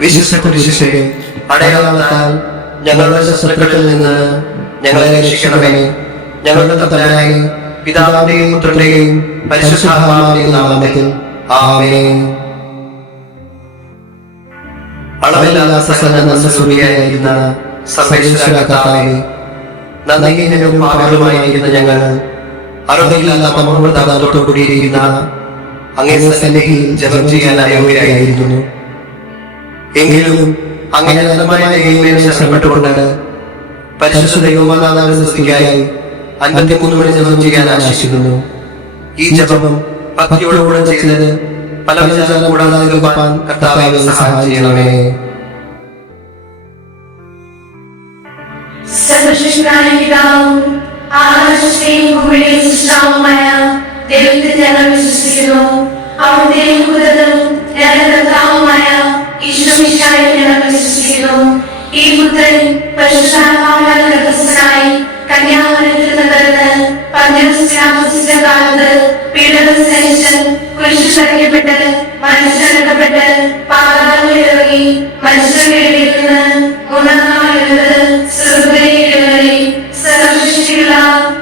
വിശുദ്ധ കുരിശിന്റെ അടയാളത്താൽ ഞങ്ങളുടെ ശത്രുക്കളിൽ നിന്ന് ഞങ്ങളെ രക്ഷിക്കണമേ. ഞങ്ങളുടെ തമ്പുരാനെ, പിതാവിന്റെയും പുത്രന്റെയും പരിശുദ്ധാത്മാവിന്റെയും നാമത്തിൽ ആമേൻ. അളവില്ലാത്ത സകലനന്ദസ്വരൂപിയായിരുന്ന സർവ്വേശ്വര കർത്താവേ, നന്ദിഹീനരും പാപികളുമായിരുന്ന ഞങ്ങൾ അറുതിയില്ലാത്ത മഹോന്നതത്തോടുകൂടിയിരിക്കുന്ന അങ്ങേ സന്നിധിയിൽ ജപം ചെയ്യാൻ അയോഗ്യരായിരുന്നു. എങ്കിലും അങ്ങനെ അനന്തമായ ദൈവമേ ശ്രമപ്പെട്ടുകൊണ്ട് പരിശുദ്ധ ദൈവമാതാവിന്റെ സ്തുതിക്കായി 53 മണി ജപം ചെയ്യാൻ ആശിക്കുന്നു. ഈ ജപം ഭക്തിയോടുകൂടെ ചെയ്തത് പല വിചാരം കൂടാതെ കേൾപ്പാൻ കർത്താവേ സഹായം ചെയ്യണമേ. സർവശക്തനായ പിതാവും ആകാശത്തെയും ഭൂമിയെയും സൃഷ്ടാവുമായ ദൈവത്തിൽ ഞങ്ങൾ വിശ്വസിക്കുന്നു. അവിടുത്തെയും പുത്രനും ഞങ്ങളുടെ കർത്താവുമായ ഈശോമിശിഹായിൽ ഞങ്ങൾ വിശ്വസിക്കുന്നു. ഈ പുത്രൻ പരിശുദ്ധാത്മാവിനാൽ ഗർഭസ്ഥനായി കന്യാമറിയത്തിൽ നിന്ന് പന്തിയോസ് പിലാത്തോസിന്റെ കാലത്ത് പീഡനം സഹിച്ച് കുരിശിൽ തറയ്ക്കപ്പെട്ട് മരിച്ചടക്കപ്പെട്ട് പാതാളങ്ങളിൽ ഇറങ്ങി മരിച്ചവരുടെ ഇടയിൽ നിന്ന് മൂന്നാം നാൾ എഴുന്നത് സ്വർഗ്ഗത്തിലേക്ക് കയറി സർവ്വശക്തിയുള്ള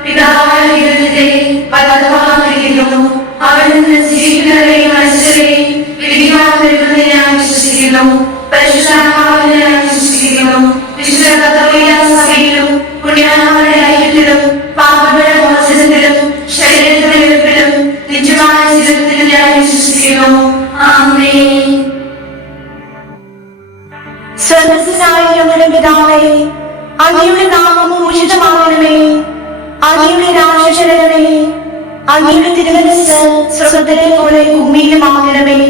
പിതാവായ ദൈവത്തിന്റെ വലതുഭാഗത്തിരിക്കുന്നു. അവിടെ നിന്ന് ജീവിക്കുന്നവരെയും മരിച്ചവരെയും വിധിക്കുവാൻ വരുമെന്ന് ഞാൻ വിശ്വസിക്കുന്നു. പരിശുദ്ധാത്മാവിനെ ഞാൻ വിശ്വസിക്കുന്നു. വിശുദ്ധ കത്തോലിക്ക സഭയിലും പുണ്യവാന്മാരുടെ ഐക്യത്തിലും പാപങ്ങളുടെ മോചനത്തിലും ശരീരത്തിന്റെ ഉയർപ്പിലും നിത്യമായ ജീവിതത്തിലും ഞാൻ വിശ്വസിക്കുന്നു. ആമേൻ. സ്വർഗ്ഗസ്ഥനായ ഞങ്ങളുടെ പിതാവേ, അങ്ങയുടെ നാമം പൂജിതമാകണമേ. അങ്ങയുടെ രാജ്യം വരണമേ. അങ്ങയുടെ തിരുമനസ്സ് സ്വർഗ്ഗത്തിലെ പോലെ ഭൂമിയിലുമാകണമേ.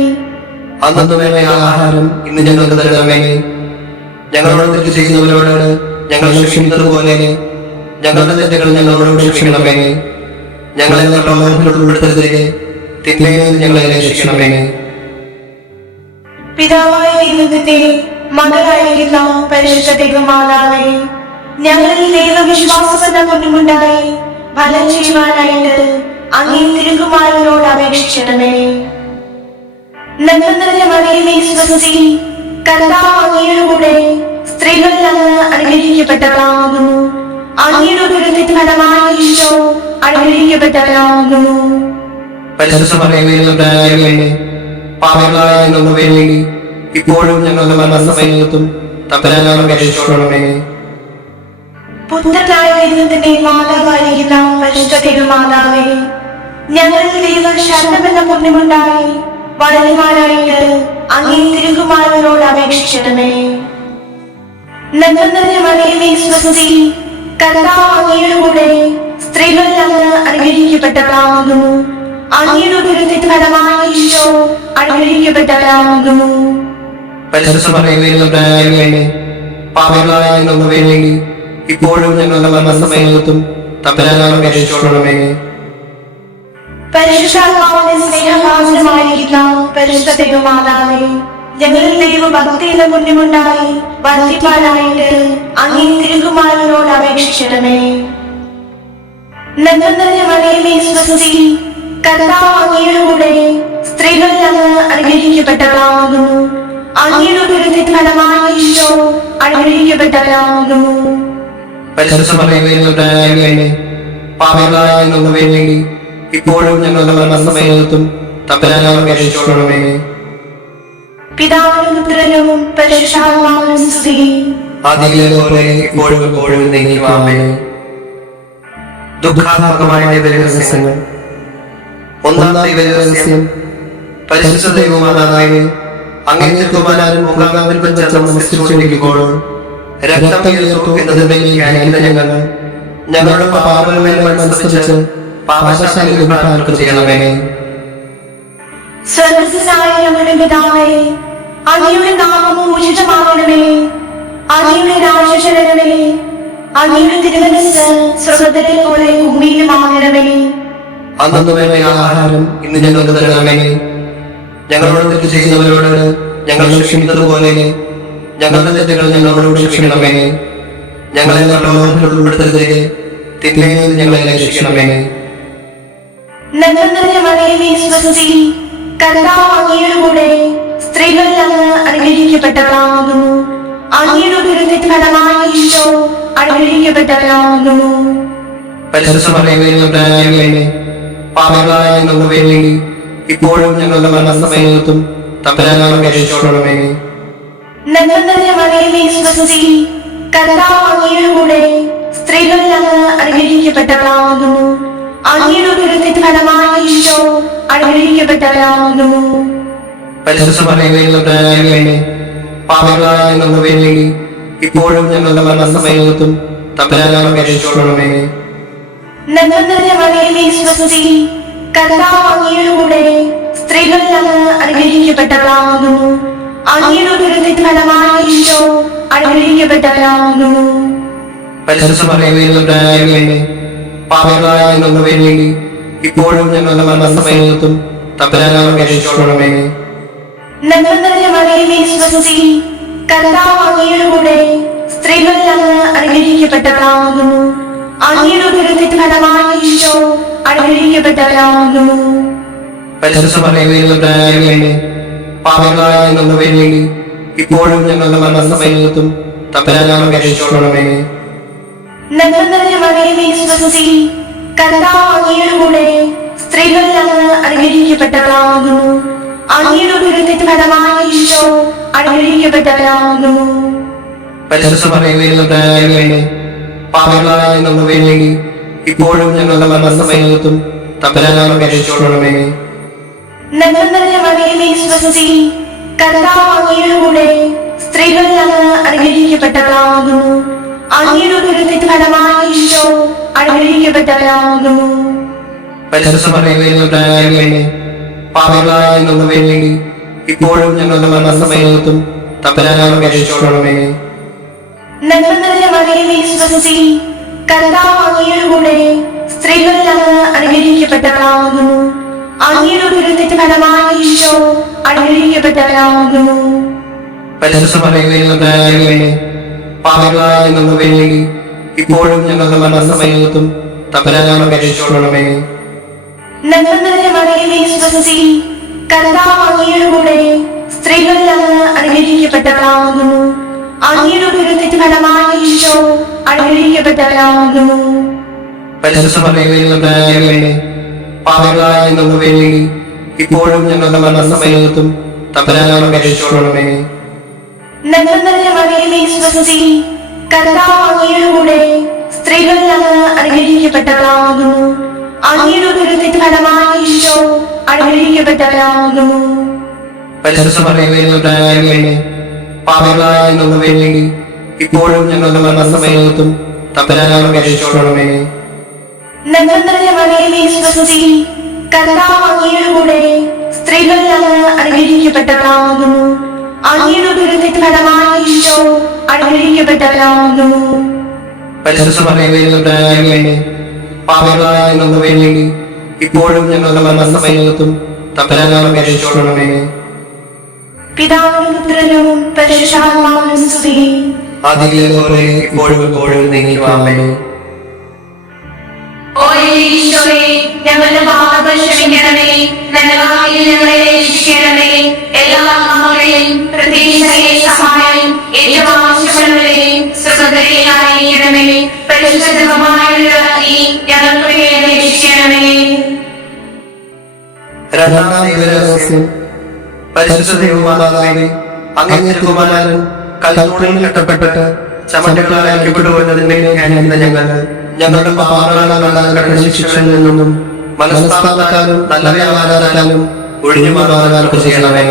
അന്നത്തെ വേണ്ട ആഹാരം ഇന്ന് ഞങ്ങൾക്ക് തരണമേ. ഞങ്ങളോട് തെറ്റ് ചെയ്യുന്നവരോട് ഞങ്ങൾ ക്ഷമിക്കുന്നത് പോലെ ഞങ്ങളുടെ തെറ്റുകൾ ഞങ്ങളോട് ക്ഷമിക്കണമേ. ഞങ്ങളെ പ്രലോഭനത്തിൽ ഉൾപ്പെടുത്തരുതേ, തിന്മയിൽ നിന്ന് ഞങ്ങളെ രക്ഷിക്കണമേ. പിതാവായ ദൈവത്തിന്റെ മകളായിരിക്കുന്ന പരിശുദ്ധ ദൈവമാതാവേ, ഞങ്ങളിൽ ദൈവവിശ്വാസത്തിന്റെ മുന്നുമുണ്ടായി ഫലം ചെയ്യുവാനായിട്ട് അങ്ങേ തിരുകുമാരനോട് അപേക്ഷിക്കണമേ. നന്മ നിറഞ്ഞ മറിയമേ സ്വസ്തി, കർത്താവ് അങ്ങയുടെ കൂടെ സ്ത്രീകളിൽ അങ്ങ് അനുഗ്രഹിക്കപ്പെട്ടവളാകുന്നു. അങ്ങയുടെ ഉദരത്തിൻ ഫലമായ ഈശോ അനുഗ്രഹിക്കപ്പെട്ടവളാകുന്നു. പരിശുദ്ധ മറിയമേ, പാപികളായ ഞങ്ങൾക്ക് വേണ്ടി ഇപ്പോഴും ഞങ്ങളുടെ മരണസമയത്തും തമ്പുരാനോട് അപേക്ഷിക്കണമേ. പുത്രനായ ദൈവത്തിന്റെ മാതാവായിരിക്കുന്ന പരിശുദ്ധ തിരുമാതാവേ, ഞങ്ങളിൽ ദൈവ ശരണമെന്ന പുണ്യമുണ്ടായി വളരുവാനായിട്ട് അങ്ങേ തിരുകുമാരനോട് അപേക്ഷിക്കണമേ. നന്മ നിറഞ്ഞ മറിയമേ സ്വസ്തി, കർത്താവ് അങ്ങയുടെ കൂടെ സ്ത്രീകളിൽ അങ്ങ് അനുഗ്രഹിക്കപ്പെട്ടവളാകുന്നു. അങ്ങയുടെ ഉദരത്തിൻ ഫലമായ ഈശോ അനുഗ്രഹിക്കപ്പെട്ടവളാകുന്നു. പരിശുദ്ധ മറിയമേ, പാപികളായ ഞങ്ങൾക്ക് വേണ്ടി ഇപ്പോഴും ഞങ്ങളുടെ മരണസമയത്തും തമ്പുരാനോട് അപേക്ഷിക്കണമേ. പരിശുദ്ധാത്മാവിന്റെ സ്നേഹഭാജനമായിരിക്കുന്ന പരിശുദ്ധ ദൈവമാതാവേ, ഞങ്ങളിൽ ദൈവഭക്തിയുടെ പുണ്യമുണ്ടായി വർദ്ധിപ്പാനായിട്ട് അങ്ങേ തിരുകുമാരനോട് അപേക്ഷിക്കണമേ. നന്മ നിറഞ്ഞ മറിയമേ സ്വസ്തി, കർത്താവ് അങ്ങയുടെ കൂടെ സ്ത്രീകളിൽ അങ്ങ് അനുഗ്രഹിക്കപ്പെട്ടവളാകുന്നു. അങ്ങയുടെ ഉദരത്തിൻ ഫലമായ ഈശോ അനുഗ്രഹിക്കപ്പെട്ടവളാകുന്നു. പരിശുദ്ധ മറിയമേ, പാപികളായ ഞങ്ങൾക്ക് വേണ്ടി ഇപ്പോഴും ഞങ്ങളുടെ മരണസമയത്തും തമ്പുരാനോട് അപേക്ഷിക്കണമേ. പിതാവിനും പുത്രനും പരിശുദ്ധാത്മാവിനും സ്തുതി. ആദിയിലെ പോലെ ഇപ്പോഴും എപ്പോഴും എന്നേക്കും ആമേൻ. ദുഃഖാത്മകമായ ദൈവരഹസ്യങ്ങൾ. ഒന്നാം ദൈവരഹസ്യം. പരിശുദ്ധ ദൈവമാതാവേ, അങ്ങേ കുമാരൻ പൂങ്കാവിൽ വെച്ച് നമസ്കരിച്ചുകൊണ്ടിരിക്കുമ്പോൾ രക്തം ഉയർത്തു എന്നതിനെ ധ്യാനിക്കുന്ന ഞങ്ങളുടെ പാപങ്ങളെ മനസ്സരിച്ച് പാപശാന്തി ലഭിക്കാൻ ചെയ്യണമേ. സ്വർഗ്ഗസ്ഥനായ ഞങ്ങളുടെ പിതാവേ, അങ്ങയുടെ നാമം പൂജിതമാകണമേ. അങ്ങയുടെ രാജ്യം വരണമേ. അങ്ങയുടെ തിരുമനസ്സ് സ്വർഗ്ഗത്തിലെ പോലെ ഭൂമിയിലുമാകണമേ. അന്നത്തെ വേണ്ട ആഹാരം ഇന്ന് ഞങ്ങൾക്ക് തരണമേ. ഞങ്ങളോട് തെറ്റ് ചെയ്യുന്നവരോട് ഞങ്ങൾ ക്ഷമിക്കുന്നത് പോലെ ഞങ്ങളുടെ തെറ്റുകൾ ഞങ്ങളോട് ക്ഷമിക്കണമേ. ഞങ്ങളെ പ്രലോഭനത്തിൽ ഉൾപ്പെടുത്തരുതേ, തിന്മയിൽ നിന്ന് ഞങ്ങളെ രക്ഷിക്കണമേ. നന്മ നിറഞ്ഞ മറിയമേ സ്വസ്തി, കർത്താവ് അങ്ങയുടെ കൂടെ സ്ത്രീകളിൽ അങ്ങ് അനുഗ്രഹിക്കപ്പെട്ടവളാകുന്നു. അനുഗ്രഹിക്കപ്പെട്ടവളാകുന്നു. അങ്ങയുടെ ഉദരത്തിൻ ഫലമായി ഈശോ അനുഗ്രഹിക്കപ്പെട്ടവനാകുന്നു. പരിശുദ്ധ മറിയമേ, തമ്പുരാന്റെ പാപികളായ ഞങ്ങൾക്ക് വേണ്ടി ഇപ്പോഴും ഞങ്ങളുടെ മരണസമയത്തും തമ്പുരാനോട് അപേക്ഷിച്ചുകൊള്ളണമേ. നന്മ നിറഞ്ഞ മറിയമേ, സ്വസ്തി, കർത്താവ് അങ്ങയുടെ കൂടെ സ്ത്രീകളിൽ അങ്ങ് അനുഗ്രഹിക്കപ്പെട്ടവളാകുന്നു. അങ്ങയുടെ ഉദരത്തിൻ ഫലമായി ഈശോ അനുഗ്രഹിക്കപ്പെട്ടവനാകുന്നു. പരിശുദ്ധ മറിയമേ, തമ്പുരാന്റെ പാപികളായ ഞങ്ങൾക്ക് വേണ്ടി ഇപ്പോഴും ഞങ്ങളുടെ മരണസമയത്തും തമ്പുരാനോട് അപേക്ഷിച്ചുകൊള്ളണമേ. നന്മ നിറഞ്ഞ മറിയമേ, സ്വസ്തി, കർത്താവ് അങ്ങയുടെ കൂടെ സ്ത്രീകളിൽ അങ്ങ് അനുഗ്രഹിക്കപ്പെട്ടവളാകുന്നു. അങ്ങയുടെ ഉദരത്തിൻ ഫലമായി ഈശോ അനുഗ്രഹിക്കപ്പെട്ടവനാകുന്നു. പരിശുദ്ധ മറിയമേ, തമ്പുരാന്റെ പാപികളായ ഞങ്ങൾക്ക് വേണ്ടി ഇപ്പോഴും ഞങ്ങളുടെ മരണസമയത്തും തമ്പുരാനോട് അപേക്ഷിച്ചുകൊള്ളണമേ. നന്മ നിറഞ്ഞ മറിയമേ, സ്വസ്തി, കർത്താവ് അങ്ങയുടെ കൂടെ സ്ത്രീകളിൽ അങ്ങ് അനുഗ്രഹിക്കപ്പെട്ടവളാകുന്നു. അങ്ങയുടെ ഉദരത്തിൻ ഫലമായി ഈശോ അനുഗ്രഹിക്കപ്പെട്ടവനാകുന്നു. പരിശുദ്ധ മറിയമേ, തമ്പുരാന്റെ പാപികളായ ഞങ്ങൾക്ക് വേണ്ടി ഇപ്പോഴും ഞങ്ങളുടെ മരണസമയത്തും തമ്പുരാനോട് അപേക്ഷിച്ചുകൊള്ളണമേ. നന്മ നിറഞ്ഞ മറിയമേ, സ്വസ്തി, കർത്താവ് അങ്ങയുടെ കൂടെ സ്ത്രീകളിൽ അങ്ങ് അനുഗ്രഹിക്കപ്പെട്ടവളാകുന്നു. അങ്ങയുടെ ഉദരത്തിൻ ഫലമായി ഈശോ അനുഗ്രഹിക്കപ്പെട്ടവനാകുന്നു. പരിശുദ്ധ മറിയമേ, തമ്പുരാന്റെ പാപികളായ ഞങ്ങൾക്ക് വേണ്ടി ഇപ്പോഴും ഞങ്ങളുടെ മരണസമയത്തും തമ്പുരാനോട് അപേക്ഷിച്ചുകൊള്ളണമേ. നന്മ നിറഞ്ഞ മറിയമേ, സ്വസ്തി, കർത്താവ് അങ്ങയുടെ കൂടെ സ്ത്രീകളിൽ അങ്ങ് അനുഗ്രഹിക്കപ്പെട്ടവളാകുന്നു. അങ്ങയുടെ ഉദരത്തിൻ ഫലമായി ഈശോ അനുഗ്രഹിക്കപ്പെട്ടവനാകുന്നു. പരിശുദ്ധ മറിയമേ, തമ്പുരാന്റെ പാപികളായ ഞങ്ങൾക്ക് വേണ്ടി ഇപ്പോഴും ഞങ്ങളുടെ മരണസമയത്തും തമ്പുരാനോട് അപേക്ഷിച്ചുകൊള്ളണമേ. നന്മ നിറഞ്ഞ മറിയമേ, സ്വസ്തി, കർത്താവ് അങ്ങയുടെ കൂടെ സ്ത്രീകളിൽ അങ്ങ് അനുഗ്രഹിക്കപ്പെട്ടവളാകുന്നു. അങ്ങയുടെ ഉദരത്തിൻ ഫലമായി ഈശോ അനുഗ്രഹിക്കപ്പെട്ടവനാകുന്നു. പരിശുദ്ധ മറിയമേ, തമ്പുരാന്റെ പാപികളായ ഞങ്ങൾക്ക് വേണ്ടി ഇപ്പോഴും ഞങ്ങളുടെ മരണസമയത്തും തമ്പുരാനോട് അപേക്ഷിച്ചുകൊള്ളണമേ. നന്മ നിറഞ്ഞ മറിയമേ, സ്വസ്തി, കർത്താവ് അങ്ങയുടെ കൂടെ സ്ത്രീകളിൽ അങ്ങ് അനുഗ്രഹിക്കപ്പെട്ടവളാകുന്നു. അങ്ങയുടെ ഉദരത്തിൻ ഫലമായി ഈശോ അനുഗ്രഹിക്കപ്പെട്ടവനാകുന്നു. പരിശുദ്ധ മറിയമേ, തമ്പുരാന്റെ പാപികളായ ഞങ്ങൾക്ക് വേണ്ടി ഇപ്പോഴും ഞങ്ങളുടെ മരണസമയത്തും തമ്പുരാനോട് അപേക്ഷിച്ചുകൊള്ളണമേ. നന്മ നിറഞ്ഞ മറിയമേ, സ്വസ്തി, കർത്താവ് അങ്ങയുടെ കൂടെ സ്ത്രീകളിൽ അങ്ങ് അനുഗ്രഹിക്കപ്പെട്ടവളാകുന്നു. അങ്ങയുടെ ഉദരത്തിൻ ഫലമായി ഈശോ അനുഗ്രഹിക്കപ്പെട്ടവനാകുന്നു. പരിശുദ്ധ മറിയമേ, തമ്പുരാന്റെ പാപികളായ ഞങ്ങൾക്ക് വേണ്ടി ഇപ്പോഴും ഞങ്ങളുടെ മരണസമയത്തും തമ്പുരാനോട് അപേക്ഷിച്ചുകൊള്ളണമേ. നന്മ നിറഞ്ഞ മറിയമേ, സ്വസ്തി, കർത്താവ് അങ്ങയുടെ കൂടെ സ്ത്രീകളിൽ അങ്ങ് അനുഗ്രഹിക്കപ്പെട്ടവളാകുന്നു. അങ്ങയുടെ ഉദരത്തിൻ ഫലമായി ഈശോ അനുഗ്രഹിക്കപ്പെട്ടവനാകുന്നു. പരിശുദ്ധ മറിയമേ, തമ്പുരാന്റെ പാപികളായ ഞങ്ങൾക്ക് വേണ്ടി ഇപ്പോഴും ഞങ്ങളുടെ മരണസമയത്തും തമ്പുരാനോട് അപേക്ഷിച്ചുകൊള്ളണമേ. പിതാവിനും പുത്രനും പരിശുദ്ധാത്മാവിനും സ്തുതി. ആദിയിലെ പോലെ ഇപ്പോഴും എപ്പോഴും നീങ്ങുവാമേ. ഓ ഈശോയേ, ഞങ്ങളുടെ പാപങ്ങൾ ക്ഷമിക്കണമേ, നരകായിൽ ഞങ്ങളെ രക്ഷിക്കണമേ, എല്ലാ ആത്മാക്കളെയും പ്രത്യേകിച്ച് സഹായം ഏറ്റവും ആവശ്യമുള്ളവരെയും സുഖകരമായിരിക്കണമേ. പരിശുദ്ധമായ ഞങ്ങൾക്ക് വേണ്ടി രക്ഷിക്കണമേ. രണ്ടാം ദിവസം പരിശുദ്ധ ദൈവമാതാവേ, അങ്ങേ തിരുകുമാരൻ കൽത്തൂണിൽ കെട്ടപ്പെട്ട് ചമട്ടുകളാൽ അഴിക്കപ്പെട്ടുപോയതിനെ ധ്യാനിക്കുന്ന ഞങ്ങളുടെ പാപങ്ങളാൽ ശിക്ഷയിൽ നിന്നും മനസ്താപത്താലും നല്ല വ്യാപാരത്താലും ഒഴിഞ്ഞു മാറാൻ ചെയ്യണമേ.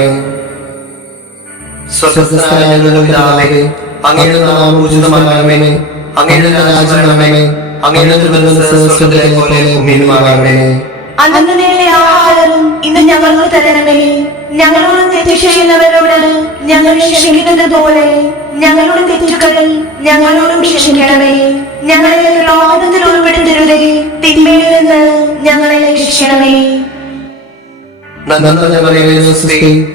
സ്വർഗ്ഗസ്ഥനായ ഞങ്ങളുടെ പിതാവേ, അങ്ങയുടെ നാമം പൂജിതമാകണമേ, അങ്ങയുടെ രാജ്യം വരണമേ, അങ്ങയുടെ തിരുമനസ്സ് സ്വർഗ്ഗത്തിലെ പോലെ ഭൂമിയിലുമാകണമേ. അന്നു നേരെ ആഹാരം ഇന്ന് ഞങ്ങൾക്ക് തരണമേ. ഞങ്ങളോട് തെറ്റ് ചെയ്യുന്നവരോട് ഞങ്ങൾ ക്ഷമിക്കുന്നത് പോലെ ഞങ്ങളുടെ തെറ്റുകൾ ഞങ്ങളോടും ക്ഷമിക്കണമേ. ഞങ്ങളെ ലോകത്തിൽ ഉൾപ്പെടുത്തരുതേ, തിന്മയിൽ നിന്ന് ഞങ്ങളെ രക്ഷിക്കണമേ.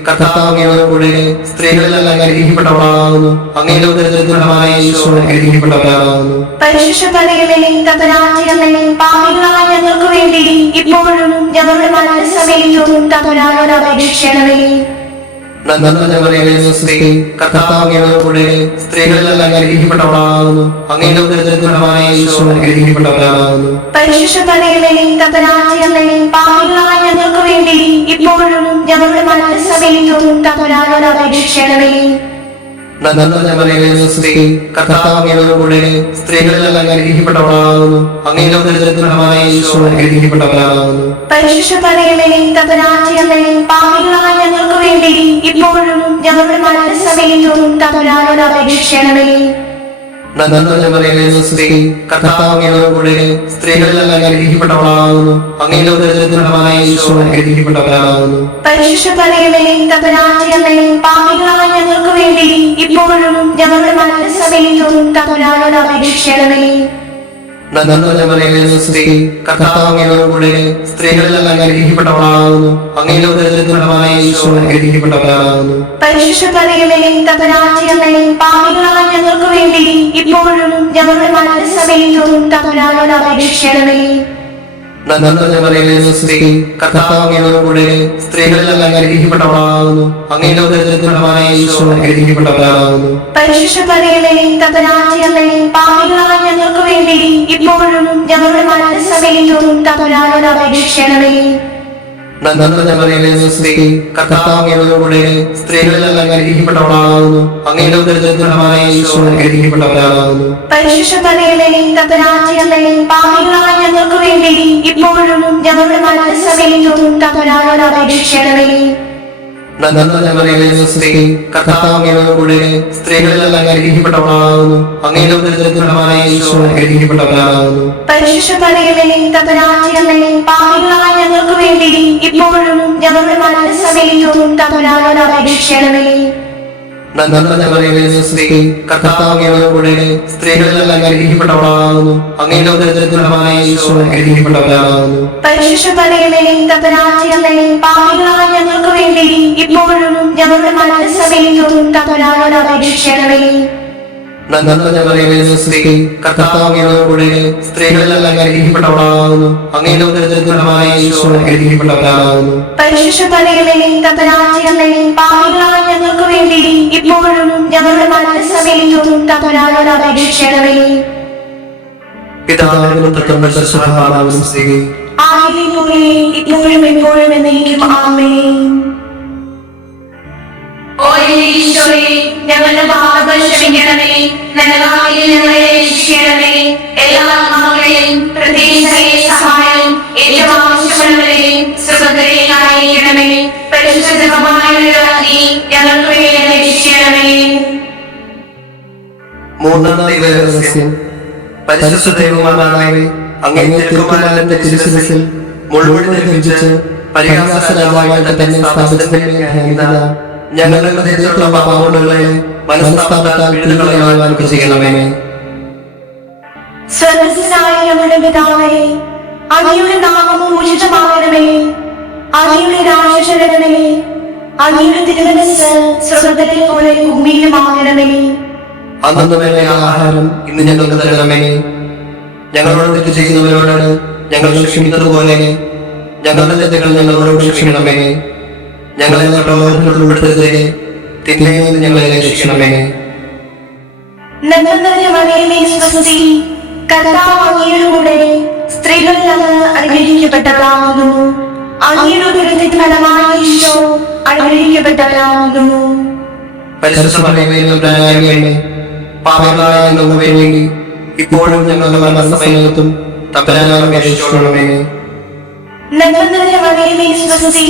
കർത്താവ് അങ്ങയോട് കൂടെ സ്ത്രീകളെല്ലാം അനുഗ്രഹിക്കപ്പെട്ടവളാകുന്നു, അങ്ങയുടെ ഉദരത്തിൻ ഫലമായി ഈശോ അനുഗ്രഹിക്കപ്പെട്ടവനാകുന്നു. പരിശുദ്ധ മറിയമേ, തമ്പുരാന്റെ പാപികളായ ഞങ്ങൾക്ക് വേണ്ടി ഇപ്പോഴും ഞങ്ങളുടെ മരണസമയത്തും തമ്പുരാനോട് അപേക്ഷിക്കണമേ. നന്മ മറിയമേ സ്ത്രീ കർത്താവ് അങ്ങയോടുകൂടെ സ്ത്രീകളിൽ അനുഗ്രഹിക്കപ്പെട്ടവളാകുന്നു. അങ്ങയുടെ ഉദരത്തിൻ ഫലമായ ഈശോ അനുഗ്രഹിക്കപ്പെട്ടവനാകുന്നു. പരിശുദ്ധ മറിയമേ തമ്പുരാന്റെ അമ്മേ, പാപികളായ ഞങ്ങൾക്ക് വേണ്ടി ഇപ്പോഴും ഞങ്ങളുടെ മരണസമയത്തും തമ്പുരാനോട് അപേക്ഷിക്കണമേ. നന്മ മറിയമേ സ്ത്രീ കർത്താവ് അങ്ങയോടുകൂടെ സ്ത്രീകളിൽ അനുഗ്രഹിക്കപ്പെട്ടവളാകുന്നു. അങ്ങയുടെ ഉദരത്തിൻ ഫലമായ ഈശോ അനുഗ്രഹിക്കപ്പെട്ടവനാകുന്നു. പരിശുദ്ധ മറിയമേ തമ്പുരാന്റെ അമ്മേ, പാപികളായ ഞങ്ങൾക്ക് വേണ്ടി ഇപ്പോഴും ഞങ്ങളുടെ മരണസമയത്തും തമ്പുരാനോട് അപേക്ഷിക്കണമേ. നന്മ മറിയമേ സ്ത്രീ കർത്താവ് അങ്ങയോടുകൂടെ സ്ത്രീകളിൽ അനുഗ്രഹിക്കപ്പെട്ടവളാകുന്നു. അങ്ങയുടെ ഉദരത്തിൻ ഫലമായ ഈശോ അനുഗ്രഹിക്കപ്പെട്ടവനാകുന്നു. പരിശുദ്ധ മറിയമേ തമ്പുരാന്റെ അമ്മേ, പാപികളായ ഞങ്ങൾക്ക് വേണ്ടി ഇപ്പോഴും ഞങ്ങളുടെ മരണസമയത്തും തമ്പുരാനോട് അപേക്ഷിക്കണമേ. നന്മ മറിയമേ സ്ത്രീ കർത്താവ് അങ്ങയോടുകൂടെ സ്ത്രീകളിൽ അനുഗ്രഹിക്കപ്പെട്ടവളാകുന്നു. അങ്ങയുടെ ഉദരത്തിൻ ഫലമായ ഈശോ അനുഗ്രഹിക്കപ്പെട്ടവനാകുന്നു. പരിശുദ്ധ മറിയമേ തമ്പുരാന്റെ അമ്മേ, പാപികളായ ഞങ്ങൾക്ക് വേണ്ടി ഇപ്പോഴും ഞങ്ങളുടെ മരണസമയത്തും തമ്പുരാനോട് അപേക്ഷിക്കണമേ. നന്മ മറിയമേ സ്ത്രീ കർത്താവ് അങ്ങയോടുകൂടെ സ്ത്രീകളിൽ അനുഗ്രഹിക്കപ്പെട്ടവളാകുന്നു. അങ്ങയുടെ ഉദരത്തിൻ ഫലമായ ഈശോ അനുഗ്രഹിക്കപ്പെട്ടവനാകുന്നു. പരിശുദ്ധ മറിയമേ തമ്പുരാന്റെ അമ്മേ, പാപികളായ ഞങ്ങൾക്ക് വേണ്ടി ഇപ്പോഴും ഞങ്ങളുടെ മരണസമയത്തും തമ്പുരാനോട് അപേക്ഷിക്കണമേ. നന്മ മറിയമേ സ്ത്രീ കർത്താവ് അങ്ങയോടുകൂടെ സ്ത്രീകളിൽ അനുഗ്രഹിക്കപ്പെട്ടവളാകുന്നു. അങ്ങയുടെ ഉദരത്തിൻ ഫലമായ ഈശോ അനുഗ്രഹിക്കപ്പെട്ടവനാകുന്നു. പരിശുദ്ധ മറിയമേ തമ്പുരാന്റെ അമ്മേ, പാപികളായ ഞങ്ങൾക്ക് വേണ്ടി ഇപ്പോഴും ഞങ്ങളുടെ മരണസമയത്തും തമ്പുരാനോട് അപേക്ഷിക്കണമേ. നന്മ മറിയമേ സ്ത്രീ കർത്താവ് അങ്ങയോടുകൂടെ സ്ത്രീകളിൽ അനുഗ്രഹിക്കപ്പെട്ടവളാകുന്നു. അങ്ങയുടെ ഉദരത്തിൻ ഫലമായ ഈശോ അനുഗ്രഹിക്കപ്പെട്ടവനാകുന്നു. പരിശുദ്ധ മറിയമേ തമ്പുരാന്റെ അമ്മേ, പാപികളായ ഞങ്ങൾക്ക് വേണ്ടി ഇപ്പോഴും ഞങ്ങളുടെ മരണസമയത്തും തമ്പുരാനോട് അപേക്ഷിക്കണമേ. നന്മ മറിയമേ സ്ത്രീ കർത്താവ് അങ്ങയോടുകൂടെ സ്ത്രീകളിൽ അനുഗ്രഹിക്കപ്പെട്ടവളാകുന്നു. അങ്ങയുടെ ഉദരത്തിൻ ഫലമായ ഈശോ അനുഗ്രഹിക്കപ്പെട്ടവനാകുന്നു. പരിശുദ്ധ മറിയമേ തമ്പുരാന്റെ അമ്മേ, പാപികളായ ഞങ്ങൾക്ക് വേണ്ടി ഇപ്പോഴും ഞങ്ങളുടെ മരണസമയത്തും തമ്പുരാനോട് അപേക്ഷിക്കണമേ. നന്മ മറിയമേ സ്ത്രീ കർത്താവ് അങ്ങയോടുകൂടെ സ്ത്രീകളിൽ അനുഗ്രഹിക്കപ്പെട്ടവളാകുന്നു. അങ്ങയുടെ ഉദരത്തിൻ ഫലമായ ഈശോ അനുഗ്രഹിക്കപ്പെട്ടവനാകുന്നു. പരിശുദ്ധ മറിയമേ തമ്പുരാന്റെ അമ്മേ, പാപികളായ ഞങ്ങൾക്ക് വേണ്ടി ഇപ്പോഴും ഞങ്ങളുടെ മരണസമയത്തും തമ്പുരാനോട് അപേക്ഷിക്കണമേ. പിതാവിനും പുത്രനും പരിശുദ്ധാത്മാവിനും സ്ത്രീ ആദിയിലെ ഇപ്പോഴും എപ്പോഴും എന്നേക്കും ആമേൻ. ഓ ഈശോയേ, ഞങ്ങളുടെ പാപങ്ങൾ ക്ഷമിക്കണമേ, നരകാഗ്നിയിൽ ഞങ്ങളെ രക്ഷിക്കണമേ. എല്ലാ ആത്മാക്കളെയും പ്രത്യേകിച്ച് സഹായം ഏറ്റവും ആവശ്യമുള്ളവരെയും സ്വർഗ്ഗത്തിലേക്ക് അയക്കണമേ. പരിശുദ്ധമായ ഞങ്ങൾക്ക് വേണ്ടി രക്ഷിക്കണമേ. മൂന്നാം ദൈവരഹസ്യം. പരിശുദ്ധ ദൈവമാതാവേ, അങ്ങേ തിരുക്കുമാരന്റെ തിരുശിരസിൽ മുൾമുടി ധരിപ്പിച്ച് പരിഹാസ രാജാവായിട്ട് തന്നെ സ്ഥാപിച്ചതിനെ ഞങ്ങളുടെ ഹൃദയത്തിലുള്ള പാവങ്ങളെ മനസ്താപത്താൽ പീഡകളയാൻ ചെയ്യണമേ. സ്വർഗ്ഗസ്ഥനായ ഞങ്ങളുടെ പിതാവേ, അങ്ങയുടെ നാമം ഉചിതമാകണമേ. അങ്ങയുടെ രാജ്യം വരണമേ. അങ്ങയുടെ തിരുമനസ്സ് സ്വർഗ്ഗത്തിലെ പോലെ ഭൂമിയിലുമാകണമേ. അന്നു വേണ്ട ആഹാരം ഇന്ന് ഞങ്ങൾക്ക് തരണമേ. ഞങ്ങളോട് തെറ്റ് ചെയ്യുന്നവരോട് ഞങ്ങൾ ക്ഷമിക്കുന്നതുപോലെ ഞങ്ങളുടെ തെറ്റുകൾ ഞങ്ങളോട് ക്ഷമിക്കണമേ. ഞങ്ങളെ പ്രലോഭനത്തിൽ ഉൾപ്പെടുത്തരുതേ, തിന്മയിൽ നിന്ന് ഞങ്ങളെ രക്ഷിക്കണമേ. നന്മ നിറഞ്ഞ മറിയമേ സ്വസ്തി, കർത്താവ് അങ്ങയുടെ കൂടെ സ്ത്രീകളിൽ അങ്ങ് അനുഗ്രഹിക്കപ്പെട്ടവളാകുന്നു. അങ്ങയുടെ ഉദരത്തിൻ ഫലമായ ഈശോ അനുഗ്രഹിക്കപ്പെട്ടവളാകുന്നു. പരിശുദ്ധ മറിയമേ തമ്പുരാന്റമ്മേ, പാപികളായ ഞങ്ങൾക്ക് വേണ്ടി ഇപ്പോഴും ഞങ്ങളുടെ മരണസമയത്തും തമ്പുരാനോട് അപേക്ഷിക്കണമേ. നന്മ നിറഞ്ഞ മറിയമേ സ്വസ്തി,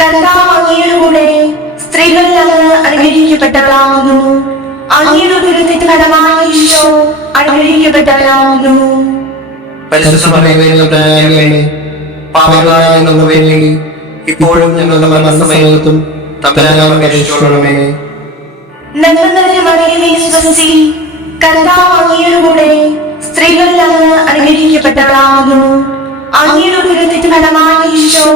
കർത്താവ് അങ്ങയുടെ കൂടെ സ്ത്രീകളിൽ അങ്ങ് അനുഗ്രഹിക്കപ്പെട്ടവളാകുന്നു. അങ്ങയുടെ ഉദരത്തിൻ ഫലമായ ഈശോ അനുഗ്രഹിക്കപ്പെട്ടവളാകുന്നു. പരിശുദ്ധ മറിയമേ തമ്പുരാന്റമ്മേ, പാപികളായ ഞങ്ങൾക്ക് വേണ്ടി ഇപ്പോഴും ഞങ്ങളുടെ മരണസമയത്തും തമ്പുരാനോട് അപേക്ഷിക്കണമേ. നന്മ നിറഞ്ഞ മറിയമേ സ്വസ്തി, കർത്താവ് അങ്ങയുടെ കൂടെ സ്ത്രീകളിൽ അങ്ങ് അനുഗ്രഹിക്കപ്പെട്ടവളാകുന്നു. അങ്ങയുടെ ഉദരത്തിൻ ഫലമായ ഈശോ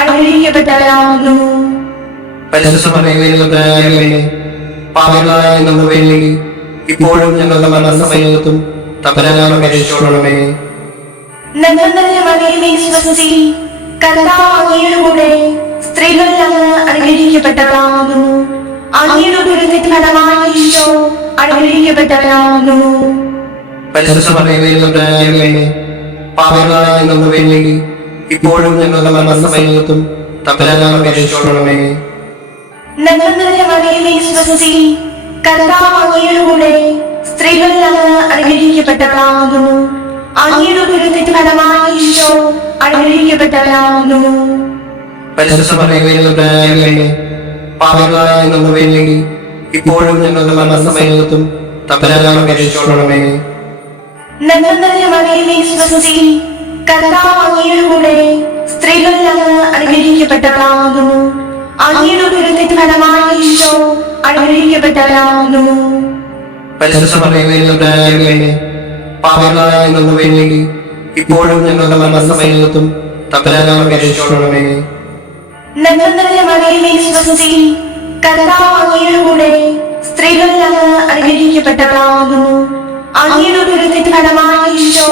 അനുഗ്രഹിക്കപ്പെട്ടവളാകുന്നു. പരിശുദ്ധ മറിയമേ തമ്പുരാന്റമ്മേ, പാപികളായ ഞങ്ങൾക്ക് വേണ്ടി ഇപ്പോഴും ഞങ്ങളുടെ മരണസമയത്തും തമ്പുരാനോട് അപേക്ഷിക്കണമേ. നന്മ നിറഞ്ഞ മറിയമേ സ്വസ്തി, കർത്താവ് അങ്ങയുടെ കൂടെ സ്ത്രീകളിൽ അങ്ങ് അനുഗ്രഹിക്കപ്പെട്ടവളാകുന്നു. അങ്ങയുടെ ഉദരത്തിൻ ഫലമായി ഈശോ അനുഗ്രഹിക്കപ്പെട്ടവനാകുന്നു. പരിശുദ്ധ മറിയമേ, തമ്പുരാന്റെ പാപികളായ ഞങ്ങൾക്ക് വേണ്ടി ഇപ്പോഴും ഞങ്ങളുടെ മരണസമയത്തും തമ്പുരാനോട് അപേക്ഷിക്കണമേ. നന്മ നിറഞ്ഞ മറിയമേ, സ്വസ്തി, കർത്താവ് അങ്ങയുടെ കൂടെ സ്ത്രീകളിൽ അങ്ങ് അനുഗ്രഹിക്കപ്പെട്ടവളാകുന്നു. അങ്ങയുടെ ഉദരത്തിൻ ഫലമായി ഈശോ അനുഗ്രഹിക്കപ്പെട്ടവനാകുന്നു. പരിശുദ്ധ മറിയമേ, തമ്പുരാന്റെ പാപികളായ ഞങ്ങൾക്ക് വേണ്ടി ഇപ്പോഴും ഞങ്ങളുടെ മരണസമയത്തും തമ്പുരാനോട് അപേക്ഷിക്കണമേ. നന്മ നിറഞ്ഞ മറിയമേ, സ്വസ്തി, കർത്താവ് അങ്ങയുടെ കൂടെ സ്ത്രീകളിൽ അങ്ങ് അനുഗ്രഹിക്കപ്പെട്ടവളാകുന്നു. അങ്ങയുടെ ഉദരത്തിൻ ഫലമായി ഈശോ അനുഗ്രഹിക്കപ്പെട്ടവനാകുന്നു. പരിശുദ്ധ മറിയമേ, തമ്പുരാന്റെ പാപികളായ ഞങ്ങൾക്ക് വേണ്ടി ഇപ്പോഴും ഞങ്ങളുടെ മരണസമയത്തും തമ്പുരാനോട് അപേക്ഷിക്കണമേ. നന്മ നിറഞ്ഞ മറിയമേ, സ്വസ്തി, കർത്താവ് അങ്ങയുടെ കൂടെ സ്ത്രീകളിൽ അങ്ങ് അനുഗ്രഹിക്കപ്പെട്ടവളാകുന്നു. അങ്ങയുടെ ഉദരത്തിൻ ഫലമായി ഈശോ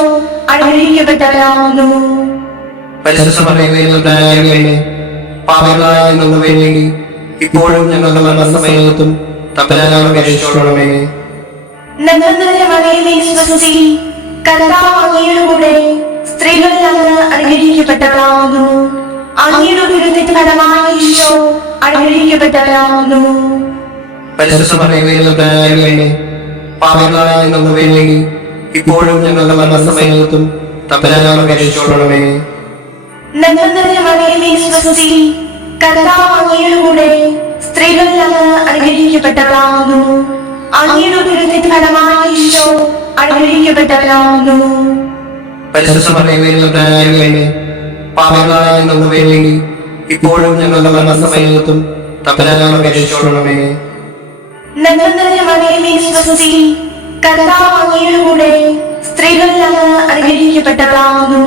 അനുഗ്രഹിക്കപ്പെട്ടവനാകുന്നു. പരിശുദ്ധ മറിയമേ, തമ്പുരാന്റെ പാപികളായ ഞങ്ങൾക്ക് വേണ്ടി ഇപ്പോഴും ഞങ്ങളുടെ മരണസമയത്തും തമ്പുരാനോട് അപേക്ഷിക്കണമേ. നന്മ നിറഞ്ഞ മറിയമേ, സ്വസ്തി, കർത്താവ് അങ്ങയുടെ കൂടെ സ്ത്രീകളിൽ അങ്ങ് അനുഗ്രഹിക്കപ്പെട്ടവളാകുന്നു. അങ്ങയുടെ ഉദരത്തിൻ ഫലമായി ഈശോ അനുഗ്രഹിക്കപ്പെട്ടവനാകുന്നു. പരിശുദ്ധ മറിയമേ, തമ്പുരാന്റെ പാപികളായ ഞങ്ങൾക്ക് വേണ്ടി ഇപ്പോഴും ഞങ്ങളുടെ മരണസമയത്തും തമ്പുരാനോട് അപേക്ഷിക്കണമേ. നന്മ നിറഞ്ഞ മറിയമേ, സ്വസ്തി, കർത്താവ് അങ്ങയുടെ കൂടെ സ്ത്രീകളിൽ അങ്ങ് അനുഗ്രഹിക്കപ്പെട്ടവളാകുന്നു. അങ്ങയുടെ ഉദരത്തിൻ ഫലമായി ഈശോ അനുഗ്രഹിക്കപ്പെട്ടവനാകുന്നു. പരിശുദ്ധ മറിയമേ, തമ്പുരാന്റെ പാപികളായ ഞങ്ങൾക്ക് വേണ്ടി ഇപ്പോഴും ഞങ്ങളുടെ മരണസമയത്തും തമ്പുരാനോട് അപേക്ഷിക്കണമേ. നന്മ നിറഞ്ഞ മറിയമേ, സ്വസ്തി, കർത്താവ് അങ്ങയുടെ കൂടെ സ്ത്രീകളിൽ അങ്ങ് അനുഗ്രഹിക്കപ്പെട്ടവളാകുന്നു.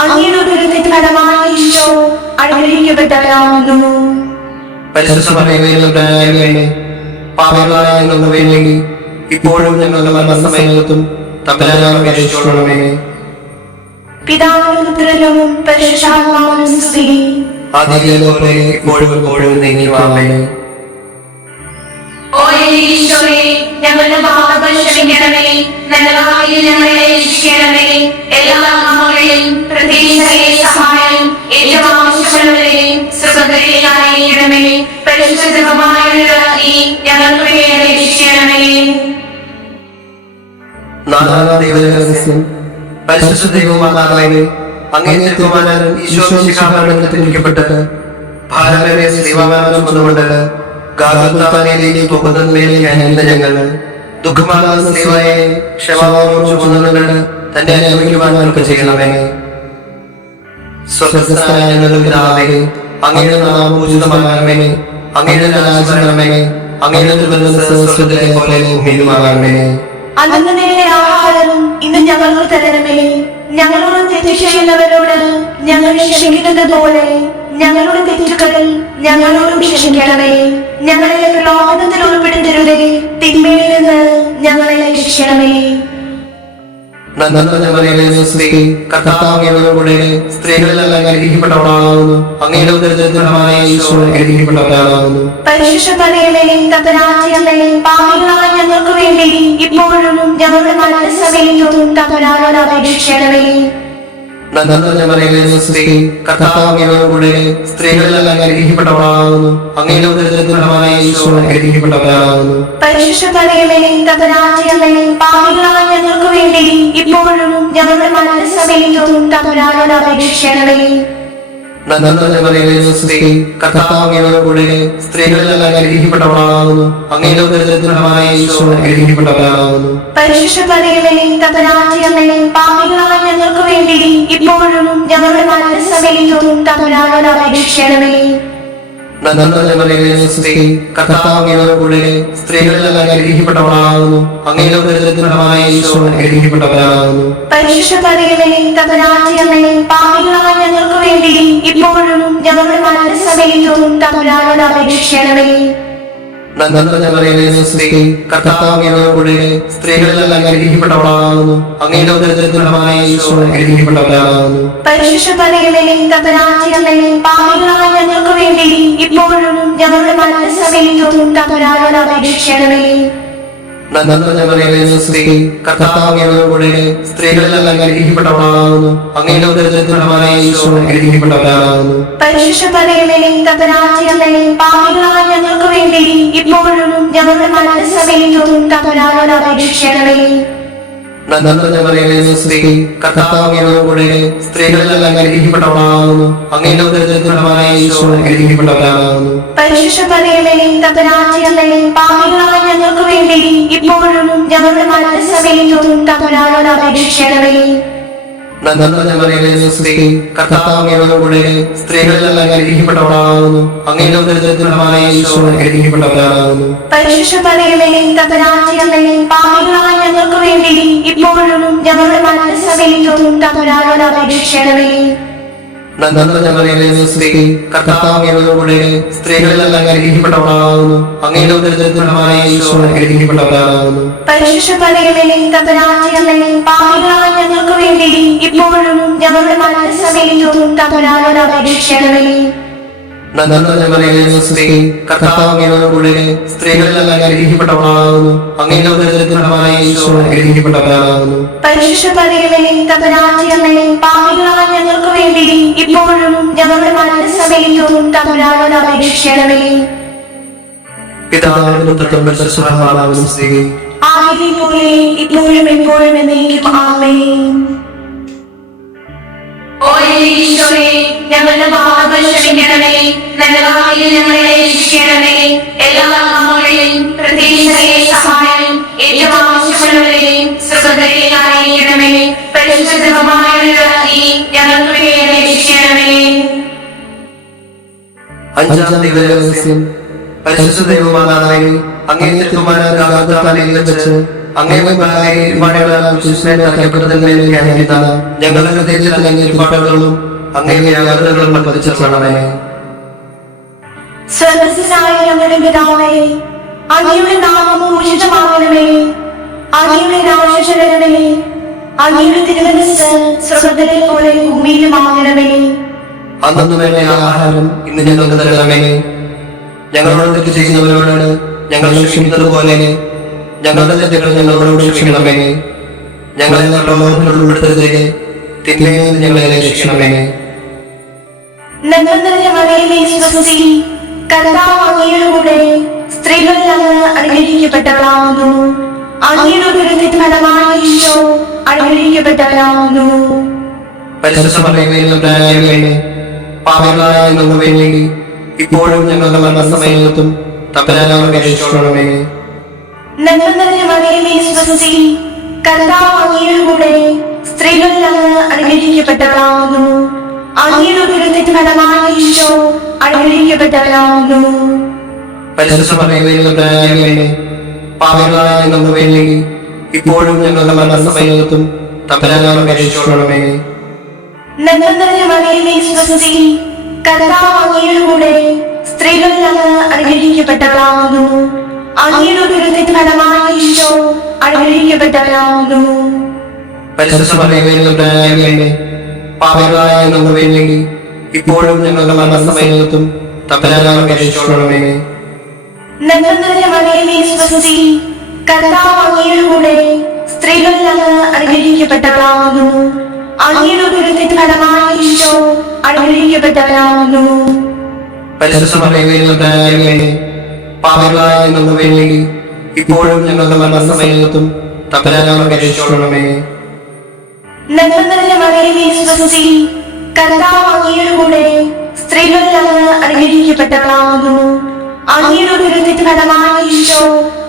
അങ്ങയുടെ ഉദരത്തിൻ ഫലമായി ഈശോ അനുഗ്രഹിക്കപ്പെട്ടവനാകുന്നു. പരിശുദ്ധ മറിയമേ, തമ്പുരാന്റെ പാപികളായ ഞങ്ങൾക്ക് വേണ്ടി ഇപ്പോഴും ഞങ്ങളുടെ മരണസമയത്തും തമ്പുരാനോട് അപേക്ഷിക്കണമേ. പിതാവിനും പുത്രനും പരിശുദ്ധാത്മാവിനും സ്തുതി. ആദിയിലെ പോലെ ഇപ്പോഴും എപ്പോഴും നീങ്ങുവാമേ. ഓ ഈശോയെ, ഞങ്ങളുടെ പാപങ്ങൾ ക്ഷമിക്കണമേ, നല്ലതായി ഞങ്ങളെ രക്ഷിക്കണമേ. എല്ലാ നാമങ്ങളെയും പ്രത്യേകിച്ച് സഹായം ഏറ്റവും ആവശ്യമുള്ളവരെയും സുഖകരമായിരിക്കണമേ. പരിശുദ്ധമായ ഞങ്ങൾക്ക് വേണ്ടി രക്ഷിക്കണമേ. നാലാം ദൈവരഹസ്യം. പരിശുദ്ധ ദൈവമാതാവേ, അങ്ങേ തിരുക്കുമാരൻ ഈശോ മിശിഹായിൽ വിളിക്കപ്പെട്ട് ഭാരമേറിയ സ്ലീവാകാരം ചുമന്നുകൊണ്ട് ഗാഗുൽത്താനയിലേക്ക് പോകുന്നതിലേക്ക് ഞങ്ങൾ ദുഃഖമാകുന്ന സ്ലീവായെ ക്ഷമാപൂർവ്വം ചുമന്നുകൊണ്ട് തന്നെ അനുഭവിക്കുവാൻ നമുക്ക് ചെയ്യണമേ. സ്വർഗ്ഗസ്ഥനായ ഞങ്ങളുടെ പിതാവേ, അങ്ങയുടെ നാമം പൂജിതമാകണമേ. അങ്ങയുടെ രാജ്യം വരണമേ. അങ്ങയുടെ തിരുമനസ്സ് സ്വർഗ്ഗത്തിലെ പോലെ ഭൂമിയിലുമാകണമേ. അന്നു നേരെ ആഹാരം ഇന്ന് ഞങ്ങൾക്ക് തരണമേ. ഞങ്ങളോട് തെറ്റ് ചെയ്യുന്നവരോട് ഞങ്ങൾ ക്ഷമിക്കുന്നത് പോലെ ഞങ്ങളുടെ തെറ്റുകൾ ഞങ്ങളോട് ക്ഷമിക്കണമേ. ഞങ്ങളെ പ്രലോഭനത്തിൽ ഉൾപ്പെടുത്തരുതേ, തിന്മയിൽ നിന്ന് ഞങ്ങളെ രക്ഷിക്കണമേ. കർത്താവ് അങ്ങയുടെ കൂടെ സ്ത്രീകളെല്ലാം അനുഗ്രഹിക്കപ്പെട്ടവളാകുന്നു. അങ്ങയുടെ ഉദരത്തിൻ ഫലമായ ഈശോ അനുഗ്രഹിക്കപ്പെട്ടവനാകുന്നു. പരിശുദ്ധ മറിയമേ, തമ്പുരാന്റെ പാപികളായ ഞങ്ങൾക്ക് വേണ്ടി ഇപ്പോഴും ഞങ്ങളുടെ മരണസമയത്തും തമ്പുരാനോട് അപേക്ഷിക്കണമേ. കർത്താവ് അങ്ങയുടെ കൂടെ സ്ത്രീകളെല്ലാം അനുഗ്രഹിക്കപ്പെട്ടവളാകുന്നു. അങ്ങയുടെ ഉദരത്തിൻ ഫലമായ ഈശോ അനുഗ്രഹിക്കപ്പെട്ടവനാകുന്നു. പരിശുദ്ധ മറിയമേ, തമ്പുരാന്റെ പാപികളായ ഞങ്ങൾക്ക് വേണ്ടി ഇപ്പോഴും ഞങ്ങളുടെ മരണസമയത്തും തമ്പുരാനോട് അപേക്ഷിക്കണമേ. കർത്താവ് അങ്ങയുടെ കൂടെ സ്ത്രീകളെല്ലാം അനുഗ്രഹിക്കപ്പെട്ടവളാകുന്നു. അങ്ങയുടെ ഉദരത്തിൻ ഫലമായ ഈശോ അനുഗ്രഹിക്കപ്പെട്ടവനാകുന്നു. പരിശുദ്ധ മറിയമേ, തമ്പുരാന്റെ പാപികളായ ഞങ്ങൾക്ക് വേണ്ടി ഇപ്പോഴും ഞങ്ങളുടെ മരണസമയത്തും തമ്പുരാനോട് അപേക്ഷിക്കണമേ. കർത്താവ് അങ്ങയുടെ കൂടെ സ്ത്രീകളെല്ലാം അനുഗ്രഹിക്കപ്പെട്ടവളാകുന്നു. അങ്ങയുടെ ഉദരത്തിൻ ഫലമായ ഈശോ അനുഗ്രഹിക്കപ്പെട്ടവനാകുന്നു. പരിശുദ്ധ മറിയമേ, തമ്പുരാന്റെ പാപികളായ ഞങ്ങൾക്ക് വേണ്ടി ഇപ്പോഴും ഞങ്ങളുടെ മരണസമയത്തും തമ്പുരാനോട് അപേക്ഷിക്കണമേ. നന്മ നിറഞ്ഞ മറിയമേ സ്വസ്തി, കർത്താവ് അങ്ങയോടുകൂടെ സ്ത്രീകളെല്ലാം അനുഗ്രഹിക്കപ്പെട്ടവളാകുന്നു. അങ്ങയുടെ ഉദരത്തിൻ ഫലമായ ഈശോ അനുഗ്രഹിക്കപ്പെട്ടവനാകുന്നു. പരിശുദ്ധ മറിയമേ തമ്പുരാന്റെ അമ്മേ, പാപികളായ ഞങ്ങൾക്ക് വേണ്ടി ഇപ്പോഴും ഞങ്ങളുടെ മരണസമയത്തും തമ്പുരാനോട് അപേക്ഷിക്കണമേ. നന്മ നിറഞ്ഞ മറിയമേ സ്വസ്തി, കർത്താവ് അങ്ങയോടുകൂടെ സ്ത്രീകളെല്ലാം അനുഗ്രഹിക്കപ്പെട്ടവളാകുന്നു. അങ്ങയുടെ ഉദരത്തിൻ ഫലമായ ഈശോ അനുഗ്രഹിക്കപ്പെട്ടവനാകുന്നു. പരിശുദ്ധ മറിയമേ തമ്പുരാന്റെ അമ്മേ, പാപികളായ ഞങ്ങൾക്ക് വേണ്ടി ഇപ്പോഴും ഞങ്ങളുടെ മരണസമയത്തും തമ്പുരാനോട് അപേക്ഷിക്കണമേ. നന്മ നിറഞ്ഞ മറിയമേ സ്വസ്തി, കർത്താവ് അങ്ങയോടുകൂടെ സ്ത്രീകളെല്ലാം അനുഗ്രഹിക്കപ്പെട്ടവളാകുന്നു. അങ്ങയുടെ ഉദരത്തിൻ ഫലമായ ഈശോ അനുഗ്രഹിക്കപ്പെട്ടവനാകുന്നു. പരിശുദ്ധ മറിയമേ തമ്പുരാന്റെ അമ്മേ, പാപികളായ ഞങ്ങൾക്ക് വേണ്ടി ഇപ്പോഴും ഞങ്ങളുടെ മരണസമയത്തും തമ്പുരാനോട് അപേക്ഷിക്കണമേ. നന്മ നിറഞ്ഞ മറിയമേ സ്വസ്തി, കർത്താവ് അങ്ങയോടുകൂടെ സ്ത്രീകളെല്ലാം അനുഗ്രഹിക്കപ്പെട്ടവളാകുന്നു. അങ്ങയുടെ ഉദരത്തിൻ ഫലമായ ഈശോ അനുഗ്രഹിക്കപ്പെട്ടവനാകുന്നു. പരിശുദ്ധ മറിയമേ തമ്പുരാന്റെ അമ്മേ, പാപികളായ ഞങ്ങൾക്ക് വേണ്ടി ഇപ്പോഴും ഞങ്ങളുടെ മരണസമയത്തും തമ്പുരാനോട് അപേക്ഷിക്കണമേ. നന്മ നിറഞ്ഞ മറിയമേ സ്വസ്തി, കർത്താവ് അങ്ങയോടുകൂടെ സ്ത്രീകളെല്ലാം അനുഗ്രഹിക്കപ്പെട്ടവളാകുന്നു. അങ്ങയുടെ ഉദരത്തിൻ ഫലമായ ഈശോ അനുഗ്രഹിക്കപ്പെട്ടവനാകുന്നു. പരിശുദ്ധ മറിയമേ തമ്പുരാന്റെ അമ്മേ, പാപികളായ ഞങ്ങൾക്ക് വേണ്ടി ഇപ്പോഴും ഞങ്ങളുടെ മരണസമയത്തും തമ്പുരാനോട് അപേക്ഷിക്കണമേ. നന്മ നിറഞ്ഞ മറിയമേ സ്വസ്തി, കർത്താവ് അങ്ങയോടുകൂടെ സ്ത്രീകളെല്ലാം അനുഗ്രഹിക്കപ്പെട്ടവളാകുന്നു. അങ്ങയുടെ ഉദരത്തിൻ ഫലമായ ഈശോ അനുഗ്രഹിക്കപ്പെട്ടവനാകുന്നു. പരിശുദ്ധ മറിയമേ തമ്പുരാന്റെ അമ്മേ, പാപികളായ ഞങ്ങൾക്ക് വേണ്ടി ഇപ്പോഴും ഞങ്ങളുടെ മരണസമയത്തും തമ്പുരാനോട് അപേക്ഷിക്കണമേ. പിതാവിനും പുത്രനും പരിശുദ്ധാത്മാവിനും സ്തുതി. ആദിയിലെ പോലെ ഇപ്പോഴും എപ്പോഴും എന്നേക്കും ആമേൻ. ഓ ഈശോയെ, ഞങ്ങളുടെ പാപങ്ങൾ ക്ഷമിക്കണമേ. നല്ലതായി ഞങ്ങളെ രക്ഷിക്കണമേ. എല്ലാ നന്മകളെയും പ്രതീക്ഷയെ സഹായം ഏറ്റവും ആവശ്യമുള്ളവരെയും സുഖതയിലായിരിക്കണമേ. പരിശുദ്ധമായ ഞങ്ങൾക്ക് വേണ്ടി രക്ഷിക്കണമേ. അഞ്ചാം ദിവസം പരിശുദ്ധ ദൈവമാതാവേ, അങ്ങേ തിരുമാനത്തിൽ വെച്ച് അങ്ങേ ഞങ്ങളുടെ ഹൃദയത്തിൽ അങ്ങേ പാട്ടുകളും അങ്ങേ യാത്രകളും പതിച്ചണമേ. സ്വർഗ്ഗസ്ഥനായ ഞങ്ങളുടെ പിതാവേ, അങ്ങയുടെ നാമം പൂജിതമാകണമേ. അങ്ങയുടെ രാജ്യം വരണമേ. അങ്ങയുടെ തിരുമനസ്സ് സ്വർഗ്ഗത്തിലെ പോലെ ഭൂമിയിലുമാകണമേ. അന്നു വേണ്ട ആഹാരം ഇന്ന് ഞങ്ങൾക്ക് തരണമേ. ഞങ്ങളോട് തെറ്റ് ചെയ്യുന്നവരോട് ഞങ്ങൾ ക്ഷമിക്കുന്നത് പോലെ ഞങ്ങളുടെ തെറ്റുകൾ ഞങ്ങളോട് ക്ഷമിക്കണമേ. ഞങ്ങളെ പ്രലോഭനത്തിൽ ഉൾപ്പെടുത്തരുതേ, തിന്മയിൽ നിന്ന് ഞങ്ങളെ രക്ഷിക്കണമേ. നന്മ നിറഞ്ഞ മറിയമേ സ്വസ്തി, കർത്താവ് അങ്ങയുടെ കൂടെ സ്ത്രീകളിൽ അങ്ങ് അനുഗ്രഹിക്കപ്പെട്ടവളാകുന്നു. അങ്ങയുടെ ഉദരത്തിൻ ഫലമായ ഈശോ അനുഗ്രഹിക്കപ്പെട്ടവനാകുന്നു. പരിശുദ്ധ മറിയമേ തമ്പുരാനേ, പാപികളായ ഞങ്ങൾക്ക് വേണ്ടി ഇപ്പോഴും ഞങ്ങളുടെ മരണസമയത്തും തമ്പുരാനോട് അപേക്ഷിക്കണമേ. നന്മ നിറഞ്ഞ മറിയമേ സ്വസ്തി, കർത്താവ് അങ്ങയുടെ കൂടെ സ്ത്രീകളിൽ അങ്ങ് അനുഗ്രഹിക്കപ്പെട്ടവളാകുന്നു. അങ്ങയുടെ ഉദരത്തിൻ ഫലമായ ഈശോ അനുഗ്രഹിക്കപ്പെട്ടവനാകുന്നു. പരിശുദ്ധ മറിയമേ തമ്പുരാനേ, പാപികളായ ഞങ്ങൾക്ക് വേണ്ടി ഇപ്പോഴും ഞങ്ങളുടെ മരണസമയത്തും തമ്പുരാനോട് അപേക്ഷിക്കണമേ. നന്മ നിറഞ്ഞ മറിയമേ സ്വസ്തി, കർത്താവ് അങ്ങയുടെ കൂടെ സ്ത്രീകളിൽ അങ്ങ് അനുഗ്രഹിക്കപ്പെട്ടവളാകുന്നു. അങ്ങയുടെ ഉദരത്തിൻ ഫലമായ ഈശോ അനുഗ്രഹിക്കപ്പെട്ടവനാകുന്നു. പരിശുദ്ധ മറിയമേ തമ്പുരാനേ, പാപികളായ ഞങ്ങൾക്ക് വേണ്ടി ഇപ്പോഴും ഞങ്ങളുടെ മരണസമയത്തും തമ്പുരാനോട് അപേക്ഷിക്കണമേ. നന്മ നിറഞ്ഞ മറിയമേ സ്വസ്തി, കർത്താവ് അങ്ങയുടെ കൂടെ സ്ത്രീകളിൽ അങ്ങ് അനുഗ്രഹിക്കപ്പെട്ടവളാകുന്നു. അങ്ങയുടെ ഉദരത്തിൻ ഫലമായ ഈശോ അനുഗ്രഹിക്കപ്പെട്ടവനാകുന്നു. പരിശുദ്ധ മറിയമേ തമ്പുരാനേ, പാപികളായ ഞങ്ങൾക്ക് വേണ്ടി ഇപ്പോഴും ഞങ്ങളുടെ മരണസമയത്തും തമ്പുരാനോട് അപേക്ഷിക്കണമേ. നന്മ നിറഞ്ഞ മറിയമേ സ്വസ്തി, കർത്താവ് അങ്ങയുടെ കൂടെ സ്ത്രീകളിൽ അങ്ങ് അനുഗ്രഹിക്കപ്പെട്ടവളാകുന്നു. അങ്ങയുടെ ഉദരത്തിൻ ഫലമായ ഈശോ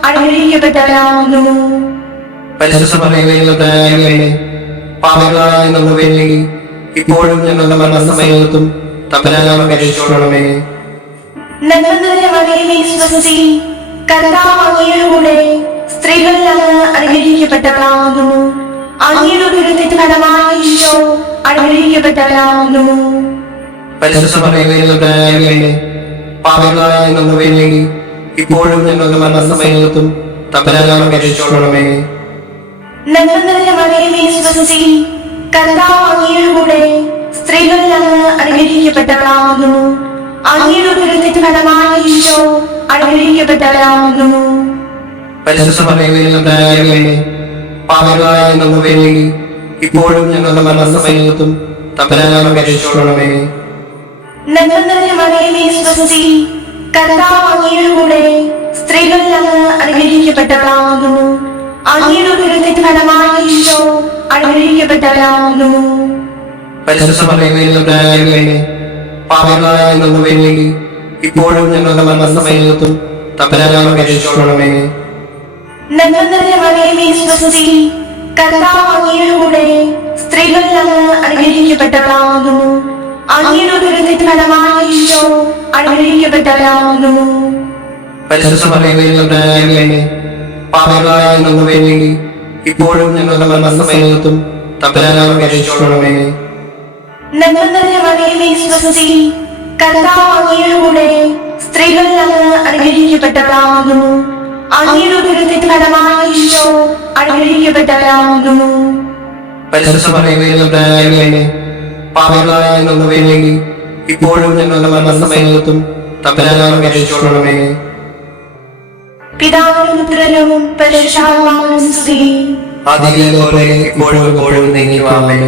അനുഗ്രഹിക്കപ്പെട്ടവനാകുന്നു. പരിശുദ്ധ മറിയമേ തമ്പുരാനേ, പാപികളായ ഞങ്ങൾക്ക് വേണ്ടി ഇപ്പോഴും ഞങ്ങളുടെ മരണസമയത്തും തമ്പുരാനോട് അപേക്ഷിക്കണമേ. നന്മ നിറഞ്ഞ മറിയമേ സ്വസ്തി, കർത്താവ് അങ്ങയുടെ കൂടെ സ്ത്രീകളിൽ അങ്ങ് അനുഗ്രഹിക്കപ്പെട്ടവളാകുന്നു. അങ്ങയുടെ ഉദരത്തിൻ ഫലമായ ഈശോ അനുഗ്രഹിക്കപ്പെട്ടവനാകുന്നു. പരിശുദ്ധ മറിയമേ തമ്പുരാനേ, പാപികളായ ഞങ്ങൾക്ക് വേണ്ടി ഇപ്പോഴും ഞങ്ങളുടെ മരണസമയത്തും തമ്പുരാനോട് അപേക്ഷിച്ചുകൊള്ളണമേ. നന്മ നിറഞ്ഞ മറിയമേ സ്വസ്തി, കർത്താവ് അങ്ങയുടെ കൂടെ സ്ത്രീകളിൽ അങ്ങ് അനുഗ്രഹിക്കപ്പെട്ടവളാകുന്നു. അങ്ങയുടെ ഉദരത്തിൻ ഫലമായ ഈശോ അനുഗ്രഹിക്കപ്പെട്ടവളാകുന്നു. പരിശുദ്ധ മറിയമേ തമ്പുരാന്റെ പാപികളായ ഞങ്ങൾക്ക് വേണ്ടി ഇപ്പോഴും ഞങ്ങളുടെ മരണസമയത്തും തമ്പുരാനോട് അപേക്ഷിച്ചുകൊള്ളണമേ. നന്മ നിറഞ്ഞ മറിയമേ സ്വസ്തി, കർത്താവ് അങ്ങയുടെ കൂടെ സ്ത്രീകളിൽ അങ്ങ് അനുഗ്രഹിക്കപ്പെട്ടവളാകുന്നു. അങ്ങയുടെ ഉദരത്തിൻ ഫലമായ ഈശോ അനുഗ്രഹിക്കപ്പെട്ടവളാകുന്നു. പരിശുദ്ധ മറിയമേ തമ്പുരാന്റെ പാപികളായ ഞങ്ങൾക്ക് വേണ്ടി ഇപ്പോഴും ഞങ്ങളുടെ മരണസമയത്തും തമ്പുരാനോട് അപേക്ഷിച്ചുകൊള്ളണമേ. നന്മ നിറഞ്ഞ മറിയമേ സ്വസ്തി, കർത്താവ് അങ്ങയുടെ കൂടെ സ്ത്രീകളിൽ അങ്ങ് അനുഗ്രഹിക്കപ്പെട്ടവളാകുന്നു. അങ്ങയുടെ ഉദരത്തിൻ ഫലമായ ഈശോ അനുഗ്രഹിക്കപ്പെട്ടവളാകുന്നു. പരിശുദ്ധ മറിയമേ തമ്പുരാന്റെ പാപികളായ ഞങ്ങൾക്ക് വേണ്ടി ഇപ്പോഴും ഞങ്ങളുടെ മരണസമയത്തും തമ്പുരാനോട് അപേക്ഷിച്ചുകൊള്ളണമേ. നന്മ നിറഞ്ഞ മറിയമേ സ്വസ്തി, കർത്താവ് അങ്ങയുടെ കൂടെ സ്ത്രീകളിൽ അങ്ങ് അനുഗ്രഹിക്കപ്പെട്ടവളാകുന്നു. അങ്ങയുടെ ഉദരത്തിൻ ഫലമായ ഈശോ അനുഗ്രഹിക്കപ്പെട്ടവളാകുന്നു. പരിശുദ്ധ മറിയമേ തമ്പുരാന്റെ പാപികളായ ഞങ്ങൾക്ക് വേണ്ടി ഇപ്പോഴും ഞങ്ങളുടെ മരണസമയത്തും തമ്പുരാനോട് അപേക്ഷിച്ചുകൊള്ളണമേ. പിതാവിനും പുത്രനും പരിശുദ്ധാത്മാവിനും സ്തുതി. ആദിയിലെ പോലെ ഇപ്പോഴും എപ്പോഴും നീങ്ങുവാമേ.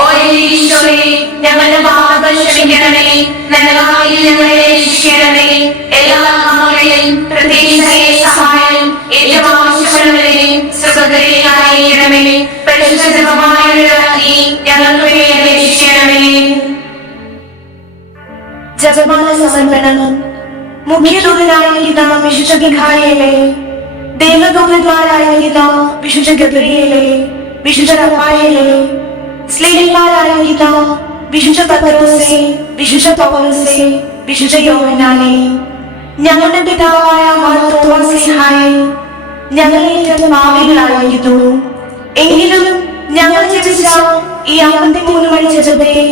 ഓ ഈശോയെ, ഞങ്ങളുടെ പാപങ്ങൾ ക്ഷമിക്കണമേ, നരകായിൽ ഞങ്ങളെ രക്ഷിക്കണമേ. എല്ലാ നമ്മളുടെയും പ്രത്യേക സഹായം ഏറ്റവും ആവശ്യമുള്ളവരെയും സുഖകരമായിരണമേ. പരിശുദ്ധമായ ഞങ്ങൾക്ക് വേണ്ടി അപേക്ഷിക്കണമേ. ജപമാല സമർപ്പണം. മുഖ്യദൂതനായിരിക്കുന്ന വിശുദ്ധ മിഖായേലേ, ദേവദൂതന്മാരായിരിക്കുന്ന വിശുദ്ധ ഗബ്രിയേലേ, വിശുദ്ധ റഫായേലേ, സ്ലീഹന്മാരായിരിക്കുന്ന വിശുദ്ധ പത്രോസേ, വിശുദ്ധ പൗലോസേ, വിശുദ്ധ യോഹന്നാനേ, ഞങ്ങളുടെ പിതാവായ മാർത്തോമാസ്ലീഹായേ, ഞങ്ങൾ ഏറ്റവും പാപികളായിരിക്കുന്നു. എങ്കിലും ഞങ്ങൾ ജപിച്ച ഈ 53 മണി ജപത്തെ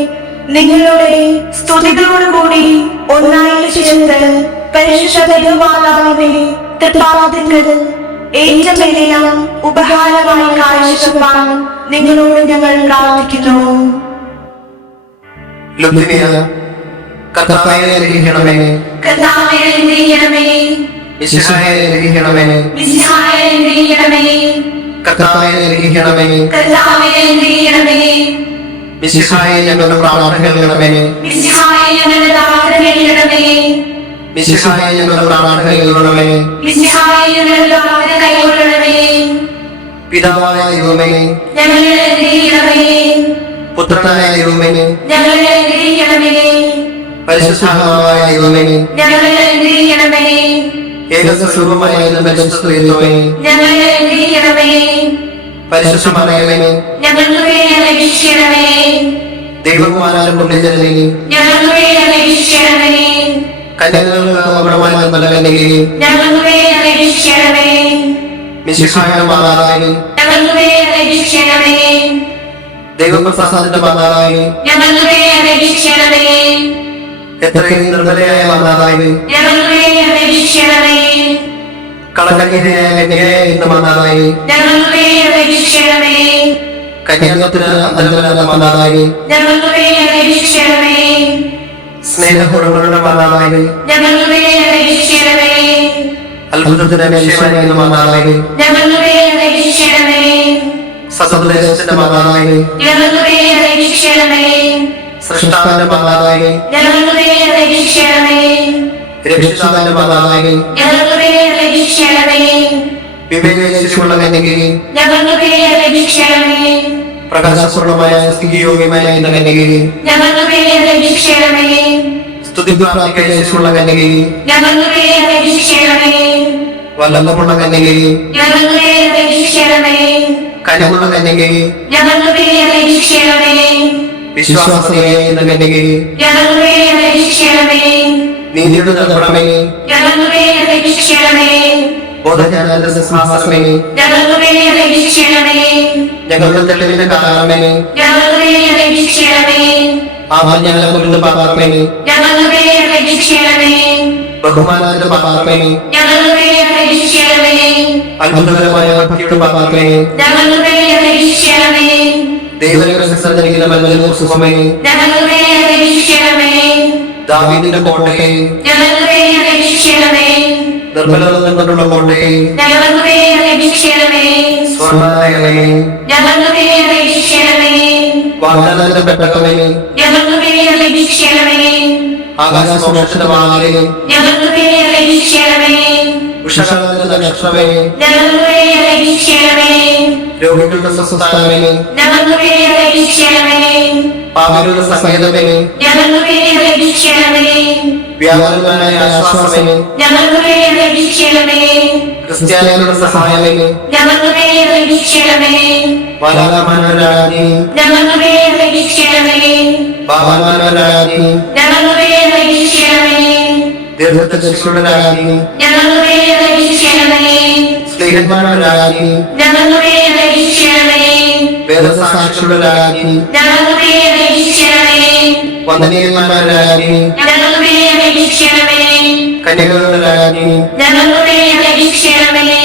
നിങ്ങളുടെ സ്തുതികളോടുകൂടി ഒന്നായി ചേർത്ത് പരിശുദ്ധ ദൈവമാതാവിന്റെ തൃപ്പാദങ്ങൾ ഏറ്റവും വലിയ ഉപഹാരമായി കാഴ്ചവെപ്പാൻ നിങ്ങളോട് ഞങ്ങൾ പ്രാർത്ഥിക്കുന്നു. ലുത്തിനിയ, കർത്താവേ അനുഗ്രഹിക്കണമേ. കർത്താവേ അനുഗ്രഹിക്കണമേ. മിശിഹായെ അനുഗ്രഹിക്കണമേ. മിശിഹായെ അനുഗ്രഹിക്കണമേ. കർത്താവേ അനുഗ്രഹിക്കണമേ. കർത്താവേ അനുഗ്രഹിക്കണമേ. മിശിഹായെ ഞങ്ങളുടെ പ്രാർത്ഥന കേൾക്കണമേ. മിശിഹായെ ഞങ്ങളുടെ പ്രാർത്ഥന കേൾക്കണമേ. മിശിഹായെ ഞങ്ങളുടെ പ്രാർത്ഥന കേൾക്കണമേ. മിശിഹായെ ഞങ്ങളുടെ പ്രാർത്ഥന കൈക്കൊള്ളണമേ. പിതാവായ ദൈവമേ, ഞങ്ങളെ അനുഗ്രഹിക്കണമേ. പുത്രനായ ദൈവമേ, ഞങ്ങളെ അനുഗ്രഹിക്കണമേ. പരിശുദ്ധാത്മാവായ ദൈവമേ, ഞങ്ങളെ അനുഗ്രഹിക്കണമേ. ഏകസ്വരൂപമായ ദൈവമേ, ഞങ്ങളെ അനുഗ്രഹിക്കണമേ. പരിശുദ്ധമായ ഞങ്ങൾക്ക് വേണ്ടി അപേക്ഷിക്കണമേ. ദൈവകുമാരൻ പുണ്യജനനേ, ഞങ്ങൾക്ക് വേണ്ടി അപേക്ഷിക്കണമേ. കന്യകൾക്ക് അപരമാനം നൽകണമേ. ഞങ്ങൾക്ക് വേണ്ടി അപേക്ഷിക്കണമേ. മിശിഹായുടെ മാതാവേ, ഞങ്ങൾക്ക് വേണ്ടി അപേക്ഷിക്കണമേ. ദൈവപ്രസാദത്തിന്റെ മാതാവേ, ഞങ്ങൾക്ക് വേണ്ടി അപേക്ഷിക്കണമേ. എത്രയും നിർമ്മലയായ മാതാവേ, ഞങ്ങൾക്ക് വേണ്ടി അപേക്ഷിക്കണമേ. കളങ്കരയായ മാതാവേ, ഞങ്ങൾക്ക് വേണ്ടി അപേക്ഷിക്കണമേ. കന്യാത്വത്തിന് അന്തരംഗ മാതാവേ, ഞങ്ങൾക്ക് വേണ്ടി അപേക്ഷിക്കണമേ. സ്നേഹഗുണങ്ങളുടെ മാതാവേ, ഞങ്ങൾക്ക് വേണ്ടി അപേക്ഷിക്കണമേ. അത്ഭുതത്തിന്റെ മേൽശാന്തിയായ മാതാവേ, ഞങ്ങൾക്ക് വേണ്ടി അപേക്ഷിക്കണമേ. സതുപദേശത്തിന്റെ മാതാവേ, ഞങ്ങൾക്ക് വേണ്ടി അപേക്ഷിക്കണമേ. സൃഷ്ടാവിന്റെ മാതാവേ, ഞങ്ങൾക്ക് വേണ്ടി അപേക്ഷിക്കണമേ. രക്ഷിതാവിന്റെ മാതാവേ, ഞങ്ങൾക്ക് വേണ്ടി അപേക്ഷിക്കണമേ. വിവേകശേഷിയുള്ള കന്യകയെ, ഞങ്ങൾക്ക് വേണ്ടി അപേക്ഷിക്കണമേ. പ്രകാശപൂർണമായ സ്ഥിതിയോഗ്യമായ കന്യകയെ, ഞങ്ങൾക്ക് വേണ്ടി അപേക്ഷിക്കണമേ. സ്തുതിപ്രാപ്തിയുള്ള കന്യകയെ, ഞങ്ങൾക്ക് വേണ്ടി അപേക്ഷിക്കണമേ. വല്ലഭമുള്ള കന്യകയെ, ഞങ്ങൾക്ക് വേണ്ടി അപേക്ഷിക്കണമേ. കനിവുള്ള കന്യകയെ, ഞങ്ങൾക്ക് വേണ്ടി അപേക്ഷിക്കണമേ. വിശ്വാസീയ കന്യകയെ, ഞങ്ങൾക്ക് വേണ്ടി അപേക്ഷിക്കണമേ. നീതിയുടെ നിർമ്മണമേ, ഞങ്ങൾക്ക് വേണ്ടി അപേക്ഷിക്കണമേ. ബോധജ്ഞാനത്തിന്റെ സിംഹാസനമേ, ഞങ്ങൾക്ക് വേണ്ടി അപേക്ഷിക്കണമേ. ഞങ്ങളുടെ തെളിവിന്റെ കാരണമേ, ഞങ്ങൾക്ക് വേണ്ടി അപേക്ഷിക്കണമേ. ഞങ്ങളുടെ പാത്രമേ, ഞങ്ങൾക്ക് വേണ്ടി അപേക്ഷിക്കണമേ. ബഹുമാനത്തിന്റെ പാത്രമേ, ഞങ്ങൾക്ക് വേണ്ടി അപേക്ഷിക്കണമേ. അത്ഭുതകരമായ ഭക്തിയുടെ പാത്രമേ, ഞങ്ങൾക്ക് വേണ്ടി അപേക്ഷിക്കണമേ. ദൈവരഹസ്യത്തിലിരിക്കുന്ന ബലവനും സുഖമേ, ഞങ്ങൾക്ക് വേണ്ടി അപേക്ഷിക്കണമേ. ദാവീദിന്റെ കോട്ടയെ, ഞങ്ങൾക്ക് വേണ്ടി അപേക്ഷിക്കണമേ. നിർമ്മലതം കൊണ്ടുള്ള കോട്ടയെ, ഞങ്ങൾക്ക് വേണ്ടി അപേക്ഷിക്കണമേ. സ്വർണ്ണാലയമേ, ഞങ്ങൾക്ക് വേണ്ടി അപേക്ഷിക്കണമേ. വാഗ്ദാനത്തിന്റെ പെട്ടകമേ, ഞങ്ങൾക്ക് വേണ്ടി അപേക്ഷിക്കണമേ. ആകാശമോക്ഷത്തിന്റെ വാതിലേ, ഞങ്ങൾക്ക് വേണ്ടി അപേക്ഷിക്കണമേ. ഉഷകാലത്തിന്റെ നക്ഷത്രമേ, ഞങ്ങൾക്ക് വേണ്ടി അപേക്ഷിക്കണമേ. രോഗികളുടെ സ്വസ്ഥാനമേ, ഞങ്ങൾക്ക് വേണ്ടി അപേക്ഷിക്കണമേ. പാപികളുടെ സങ്കേതമേ, ഞങ്ങൾക്ക് വേണ്ടി അപേക്ഷിക്കണമേ. വ്യാപാരന്മാരായ ആശ്വാസമേ, ഞങ്ങൾക്ക് വേണ്ടി അപേക്ഷിക്കണമേ. ക്രിസ്ത്യാനികളുടെ സഹായമേ, ഞങ്ങൾക്ക് വേണ്ടി അപേക്ഷിക്കണമേ. ബാലാമാനവരാജ്ഞി, ഞങ്ങൾക്ക് വേണ്ടി അപേക്ഷിക്കണമേ. ബാബാമാനവരാജ്ഞി, ഞങ്ങൾക്ക് വേണ്ടി അപേക്ഷിക്കണമേ. ദീർഘദർശിയുടെ രാജ്ഞി, ഞങ്ങൾക്ക് വേണ്ടി അപേക്ഷിക്കണമേ. സ്നേഹന്മാരുടെ ഞങ്ങൾക്ക് വേണ്ടി അപേക്ഷിക്കണമേ. വേദസാക്ഷിയുടെ രാജ്ഞി, ഞങ്ങൾക്ക് വേണ്ടി അപേക്ഷിക്കണമേ. വന്ദനീയന്മാരുടെ രാജ്ഞി, ഞങ്ങൾക്ക് വേണ്ടി അപേക്ഷിക്കണമേ. കന്യകകളുടെ രാജ്ഞി, ഞങ്ങൾക്ക് വേണ്ടി അപേക്ഷിക്കണമേ.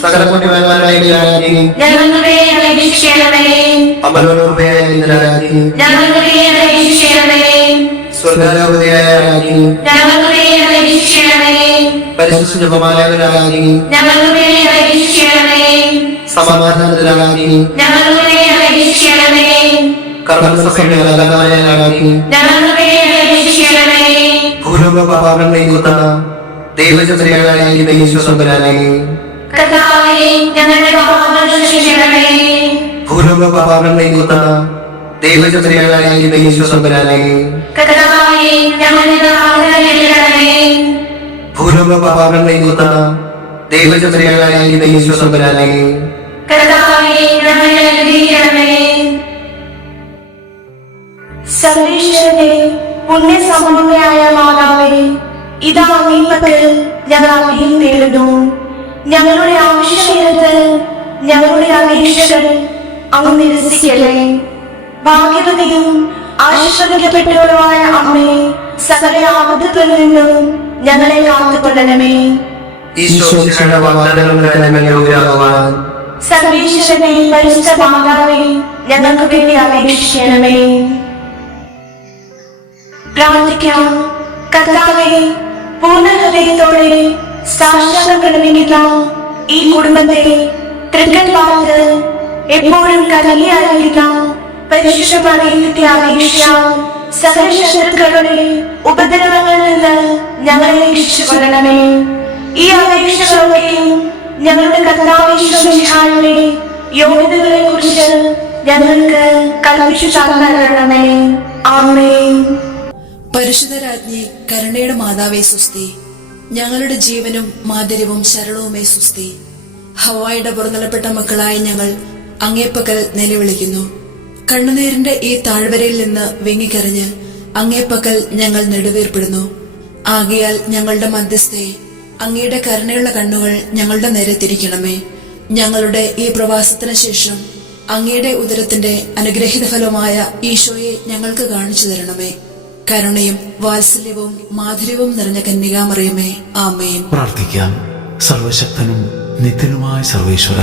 സകലപുണ്യവാന്മാരായ രാജ്ഞി, ഞങ്ങൾക്ക് വേണ്ടി അപേക്ഷിക്കണമേ. അമലോപയായ രാജ്ഞി, ഞങ്ങൾക്ക് വേണ്ടി അപേക്ഷിക്കണമേ. സ്വർഗാരോപയായ രാജ്ഞി, ഞങ്ങൾക്ക് വേണ്ടി അപേക്ഷിക്കണമേ. പരിശുദ്ധ ജപമാലയ രാജ്ഞി, ഞങ്ങൾക്ക് വേണ്ടി അപേക്ഷിക്കണമേ. സമാധാനത്തിന്റെ രാജ്ഞി, ഞങ്ങൾക്ക് വേണ്ടി അപേക്ഷിക്കണമേ. കർമ്മസഭയുടെ അലങ്കാരമായ രാജ്ഞി, ഞങ്ങൾക്ക് വേണ്ടി അപേക്ഷിക്കണമേ. ഭൂലോകപാപങ്ങളെ നീക്കുന്ന ദൈവചന്ദ്രയായ ദൈവസ്വതന്ത്രനായ കർത്താവേ, ഞങ്ങളുടെ പാപങ്ങൾ ക്ഷമിക്കണമേ. ഭൂലോകപാപങ്ങളെ നീക്കുന്ന ദൈവചന്ദ്രയായ ദൈവസ്വതന്ത്രനായ കർത്താവേ, ഞങ്ങളുടെ പ്രാർത്ഥന കേൾക്കണമേ. ഭൂലോകപാപങ്ങളെ നീക്കുന്ന ദൈവചന്ദ്രയായ ദൈവസ്വതന്ത്രനായ കർത്താവേ, ഞങ്ങളെ അനുഗ്രഹിക്കണമേ. സർവേശ്വരന്റെ പുണ്യസമ്പന്നയായ മാതാവേ, ഇതാ നീ പക്കൽ ഞങ്ങൾ അഭയം തേടുന്നു. ഞങ്ങളുടെ ആവശ്യകതകൾ, ഞങ്ങളുടെ അപേക്ഷകൾ അങ്ങ് നിരസിക്കല്ലേ. ഭാഗ്യവതിയും ആശ്രയിക്കപ്പെട്ടവളുമായ അമ്മേ, സകല ആപത്തുകളിൽ നിന്നും ഞങ്ങളെ കാത്തുകൊള്ളണമേ. ഈശോയുടെ വാഗ്ദാനങ്ങൾ യോഗ്യരാകുവാൻ സർവേശ്വരനെ പരിശുദ്ധ മാതാവേ, ഞങ്ങൾക്ക് വേണ്ടി അപേക്ഷിക്കണമേ. പ്രാർത്ഥിക്കാം. കർത്താവേ, പൂർണ്ണ ഹൃദയത്തോടെ സാഷ്ടാംഗം പ്രണമിക്കുന്ന ഈ കുടുംബത്തെ തൃക്കൽ പാർത്ത് എപ്പോഴും കലഹിയായിരിക്കുന്ന പരിശുദ്ധ പടയത്തെ അപേക്ഷിക്കാൻ സകല ശത്രുക്കളുടെ ഉപദ്രവങ്ങളിൽ നിന്ന് ഞങ്ങളെ രക്ഷിച്ചുകൊള്ളണമേ. ഈ അപേക്ഷകളൊക്കെയും ഞങ്ങളുടെ കർത്താവിന്റെ യോഗ്യതകളെ കുറിച്ച് ഞങ്ങൾക്ക് കൽപ്പിച്ചു തരണമേ. ആമേൻ. പരിശുദ്ധരാജ്ഞി, കരുണയുടെ മാതാവേ സുസ്തി. ഞങ്ങളുടെ ജീവനും മാധുര്യവും ശരണവുമേ സുസ്തി. ഹവ്വായുടെ പുറന്തള്ളപ്പെട്ട മക്കളായ ഞങ്ങൾ അങ്ങേപ്പക്കൽ നിലവിളിക്കുന്നു. കണ്ണുനീരിന്റെ ഈ താഴ്വരയിൽ നിന്ന് വിങ്ങിക്കറിഞ്ഞ് അങ്ങേപ്പക്കൽ ഞങ്ങൾ നെടുവീർപ്പെടുന്നു. ആകയാൽ ഞങ്ങളുടെ മധ്യസ്ഥയെ അങ്ങയുടെ കരുണയുള്ള കണ്ണുകൾ ഞങ്ങളുടെ നേരെ തിരിക്കണമേ. ഞങ്ങളുടെ ഈ പ്രവാസത്തിന് ശേഷം അങ്ങയുടെ ഉദരത്തിന്റെ അനുഗ്രഹീത ഫലമായ ഈശോയെ ഞങ്ങൾക്ക് കാണിച്ചു തരണമേ. കരുണയും വാത്സല്യവും മാധുര്യവും നിറഞ്ഞ കന്യകാമറിയമേ, ആമേൻ. പ്രാർത്ഥിക്കാം. സർവശക്തനും നിത്യനുമായ സർവേശ്വര,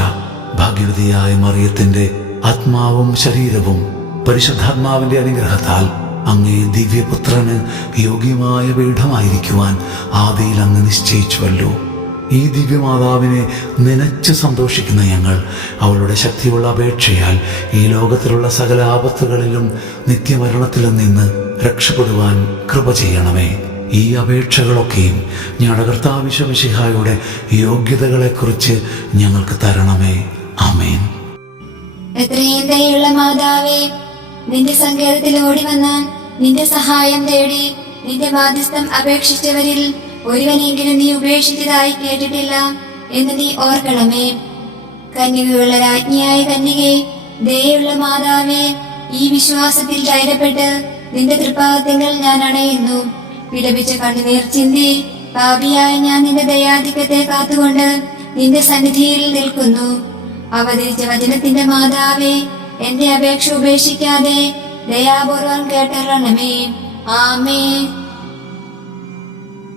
ഭാഗ്യവതിയായ മറിയത്തിന്റെ ആത്മാവും ശരീരവും പരിശുദ്ധാത്മാവിന്റെ അനുഗ്രഹത്താൽ അങ്ങേ ദിവ്യപുത്രന് യോഗ്യമായ പീഠമായിരിക്കുവാൻ ആദിയിൽ അങ്ങ് നിശ്ചയിച്ചുവല്ലോ. ഈ ദിവ്യമാതാവിനെ നനച്ച് സന്തോഷിക്കുന്ന ഞങ്ങൾ അവളുടെ ശക്തിയുള്ള അപേക്ഷയാൽ ഈ ലോകത്തിലുള്ള സകല ആപത്തുകളിലും നിത്യമരണത്തിലും നിന്ന് രക്ഷപ്പെടുവാൻ കൃപ ചെയ്യണമേ. ഈ അപേക്ഷകളൊക്കെയും ഞങ്ങളുടെ കർത്താവ് മിശിഹായുടെ യോഗ്യതകളെക്കുറിച്ച് ഞങ്ങൾക്ക് തരണമേ. ആമേൻ. എത്രയും ദയുള്ള മാതാവേ, നിന്റെ സങ്കേതത്തിൽ ഓടി വന്നാൻ നിന്റെ സഹായം തേടി നിന്റെ മാധ്യസ്ഥം അപേക്ഷിച്ചവരിൽ ഒരുവനെങ്കിലും നീ ഉപേക്ഷിച്ചതായി കേട്ടിട്ടില്ല എന്ന് നീ ഓർക്കണമേ. കന്യകയുള്ള രാജ്ഞിയായ കന്യകേ, ദയുള്ള മാതാവേ, ഈ വിശ്വാസത്തിൽ ധൈര്യപ്പെട്ട് നിന്റെ തൃപ്പാദങ്ങൾ ഞാൻ അണയുന്നു. വിലപിച്ച കണ്ണുനീർ ചിന്തി പാപിയായ ഞാൻ നിന്റെ ദയാധിക്യത്തെ കാത്തുകൊണ്ട് നിന്റെ സന്നിധിയിൽ നിൽക്കുന്നു. അവതരിച്ച വചനത്തിന്റെ മാതാവേ, എന്റെ അപേക്ഷ ഉപേക്ഷിക്കാതെ ദയാപൂർവം കേട്ടറണമേ. ആമേൻ.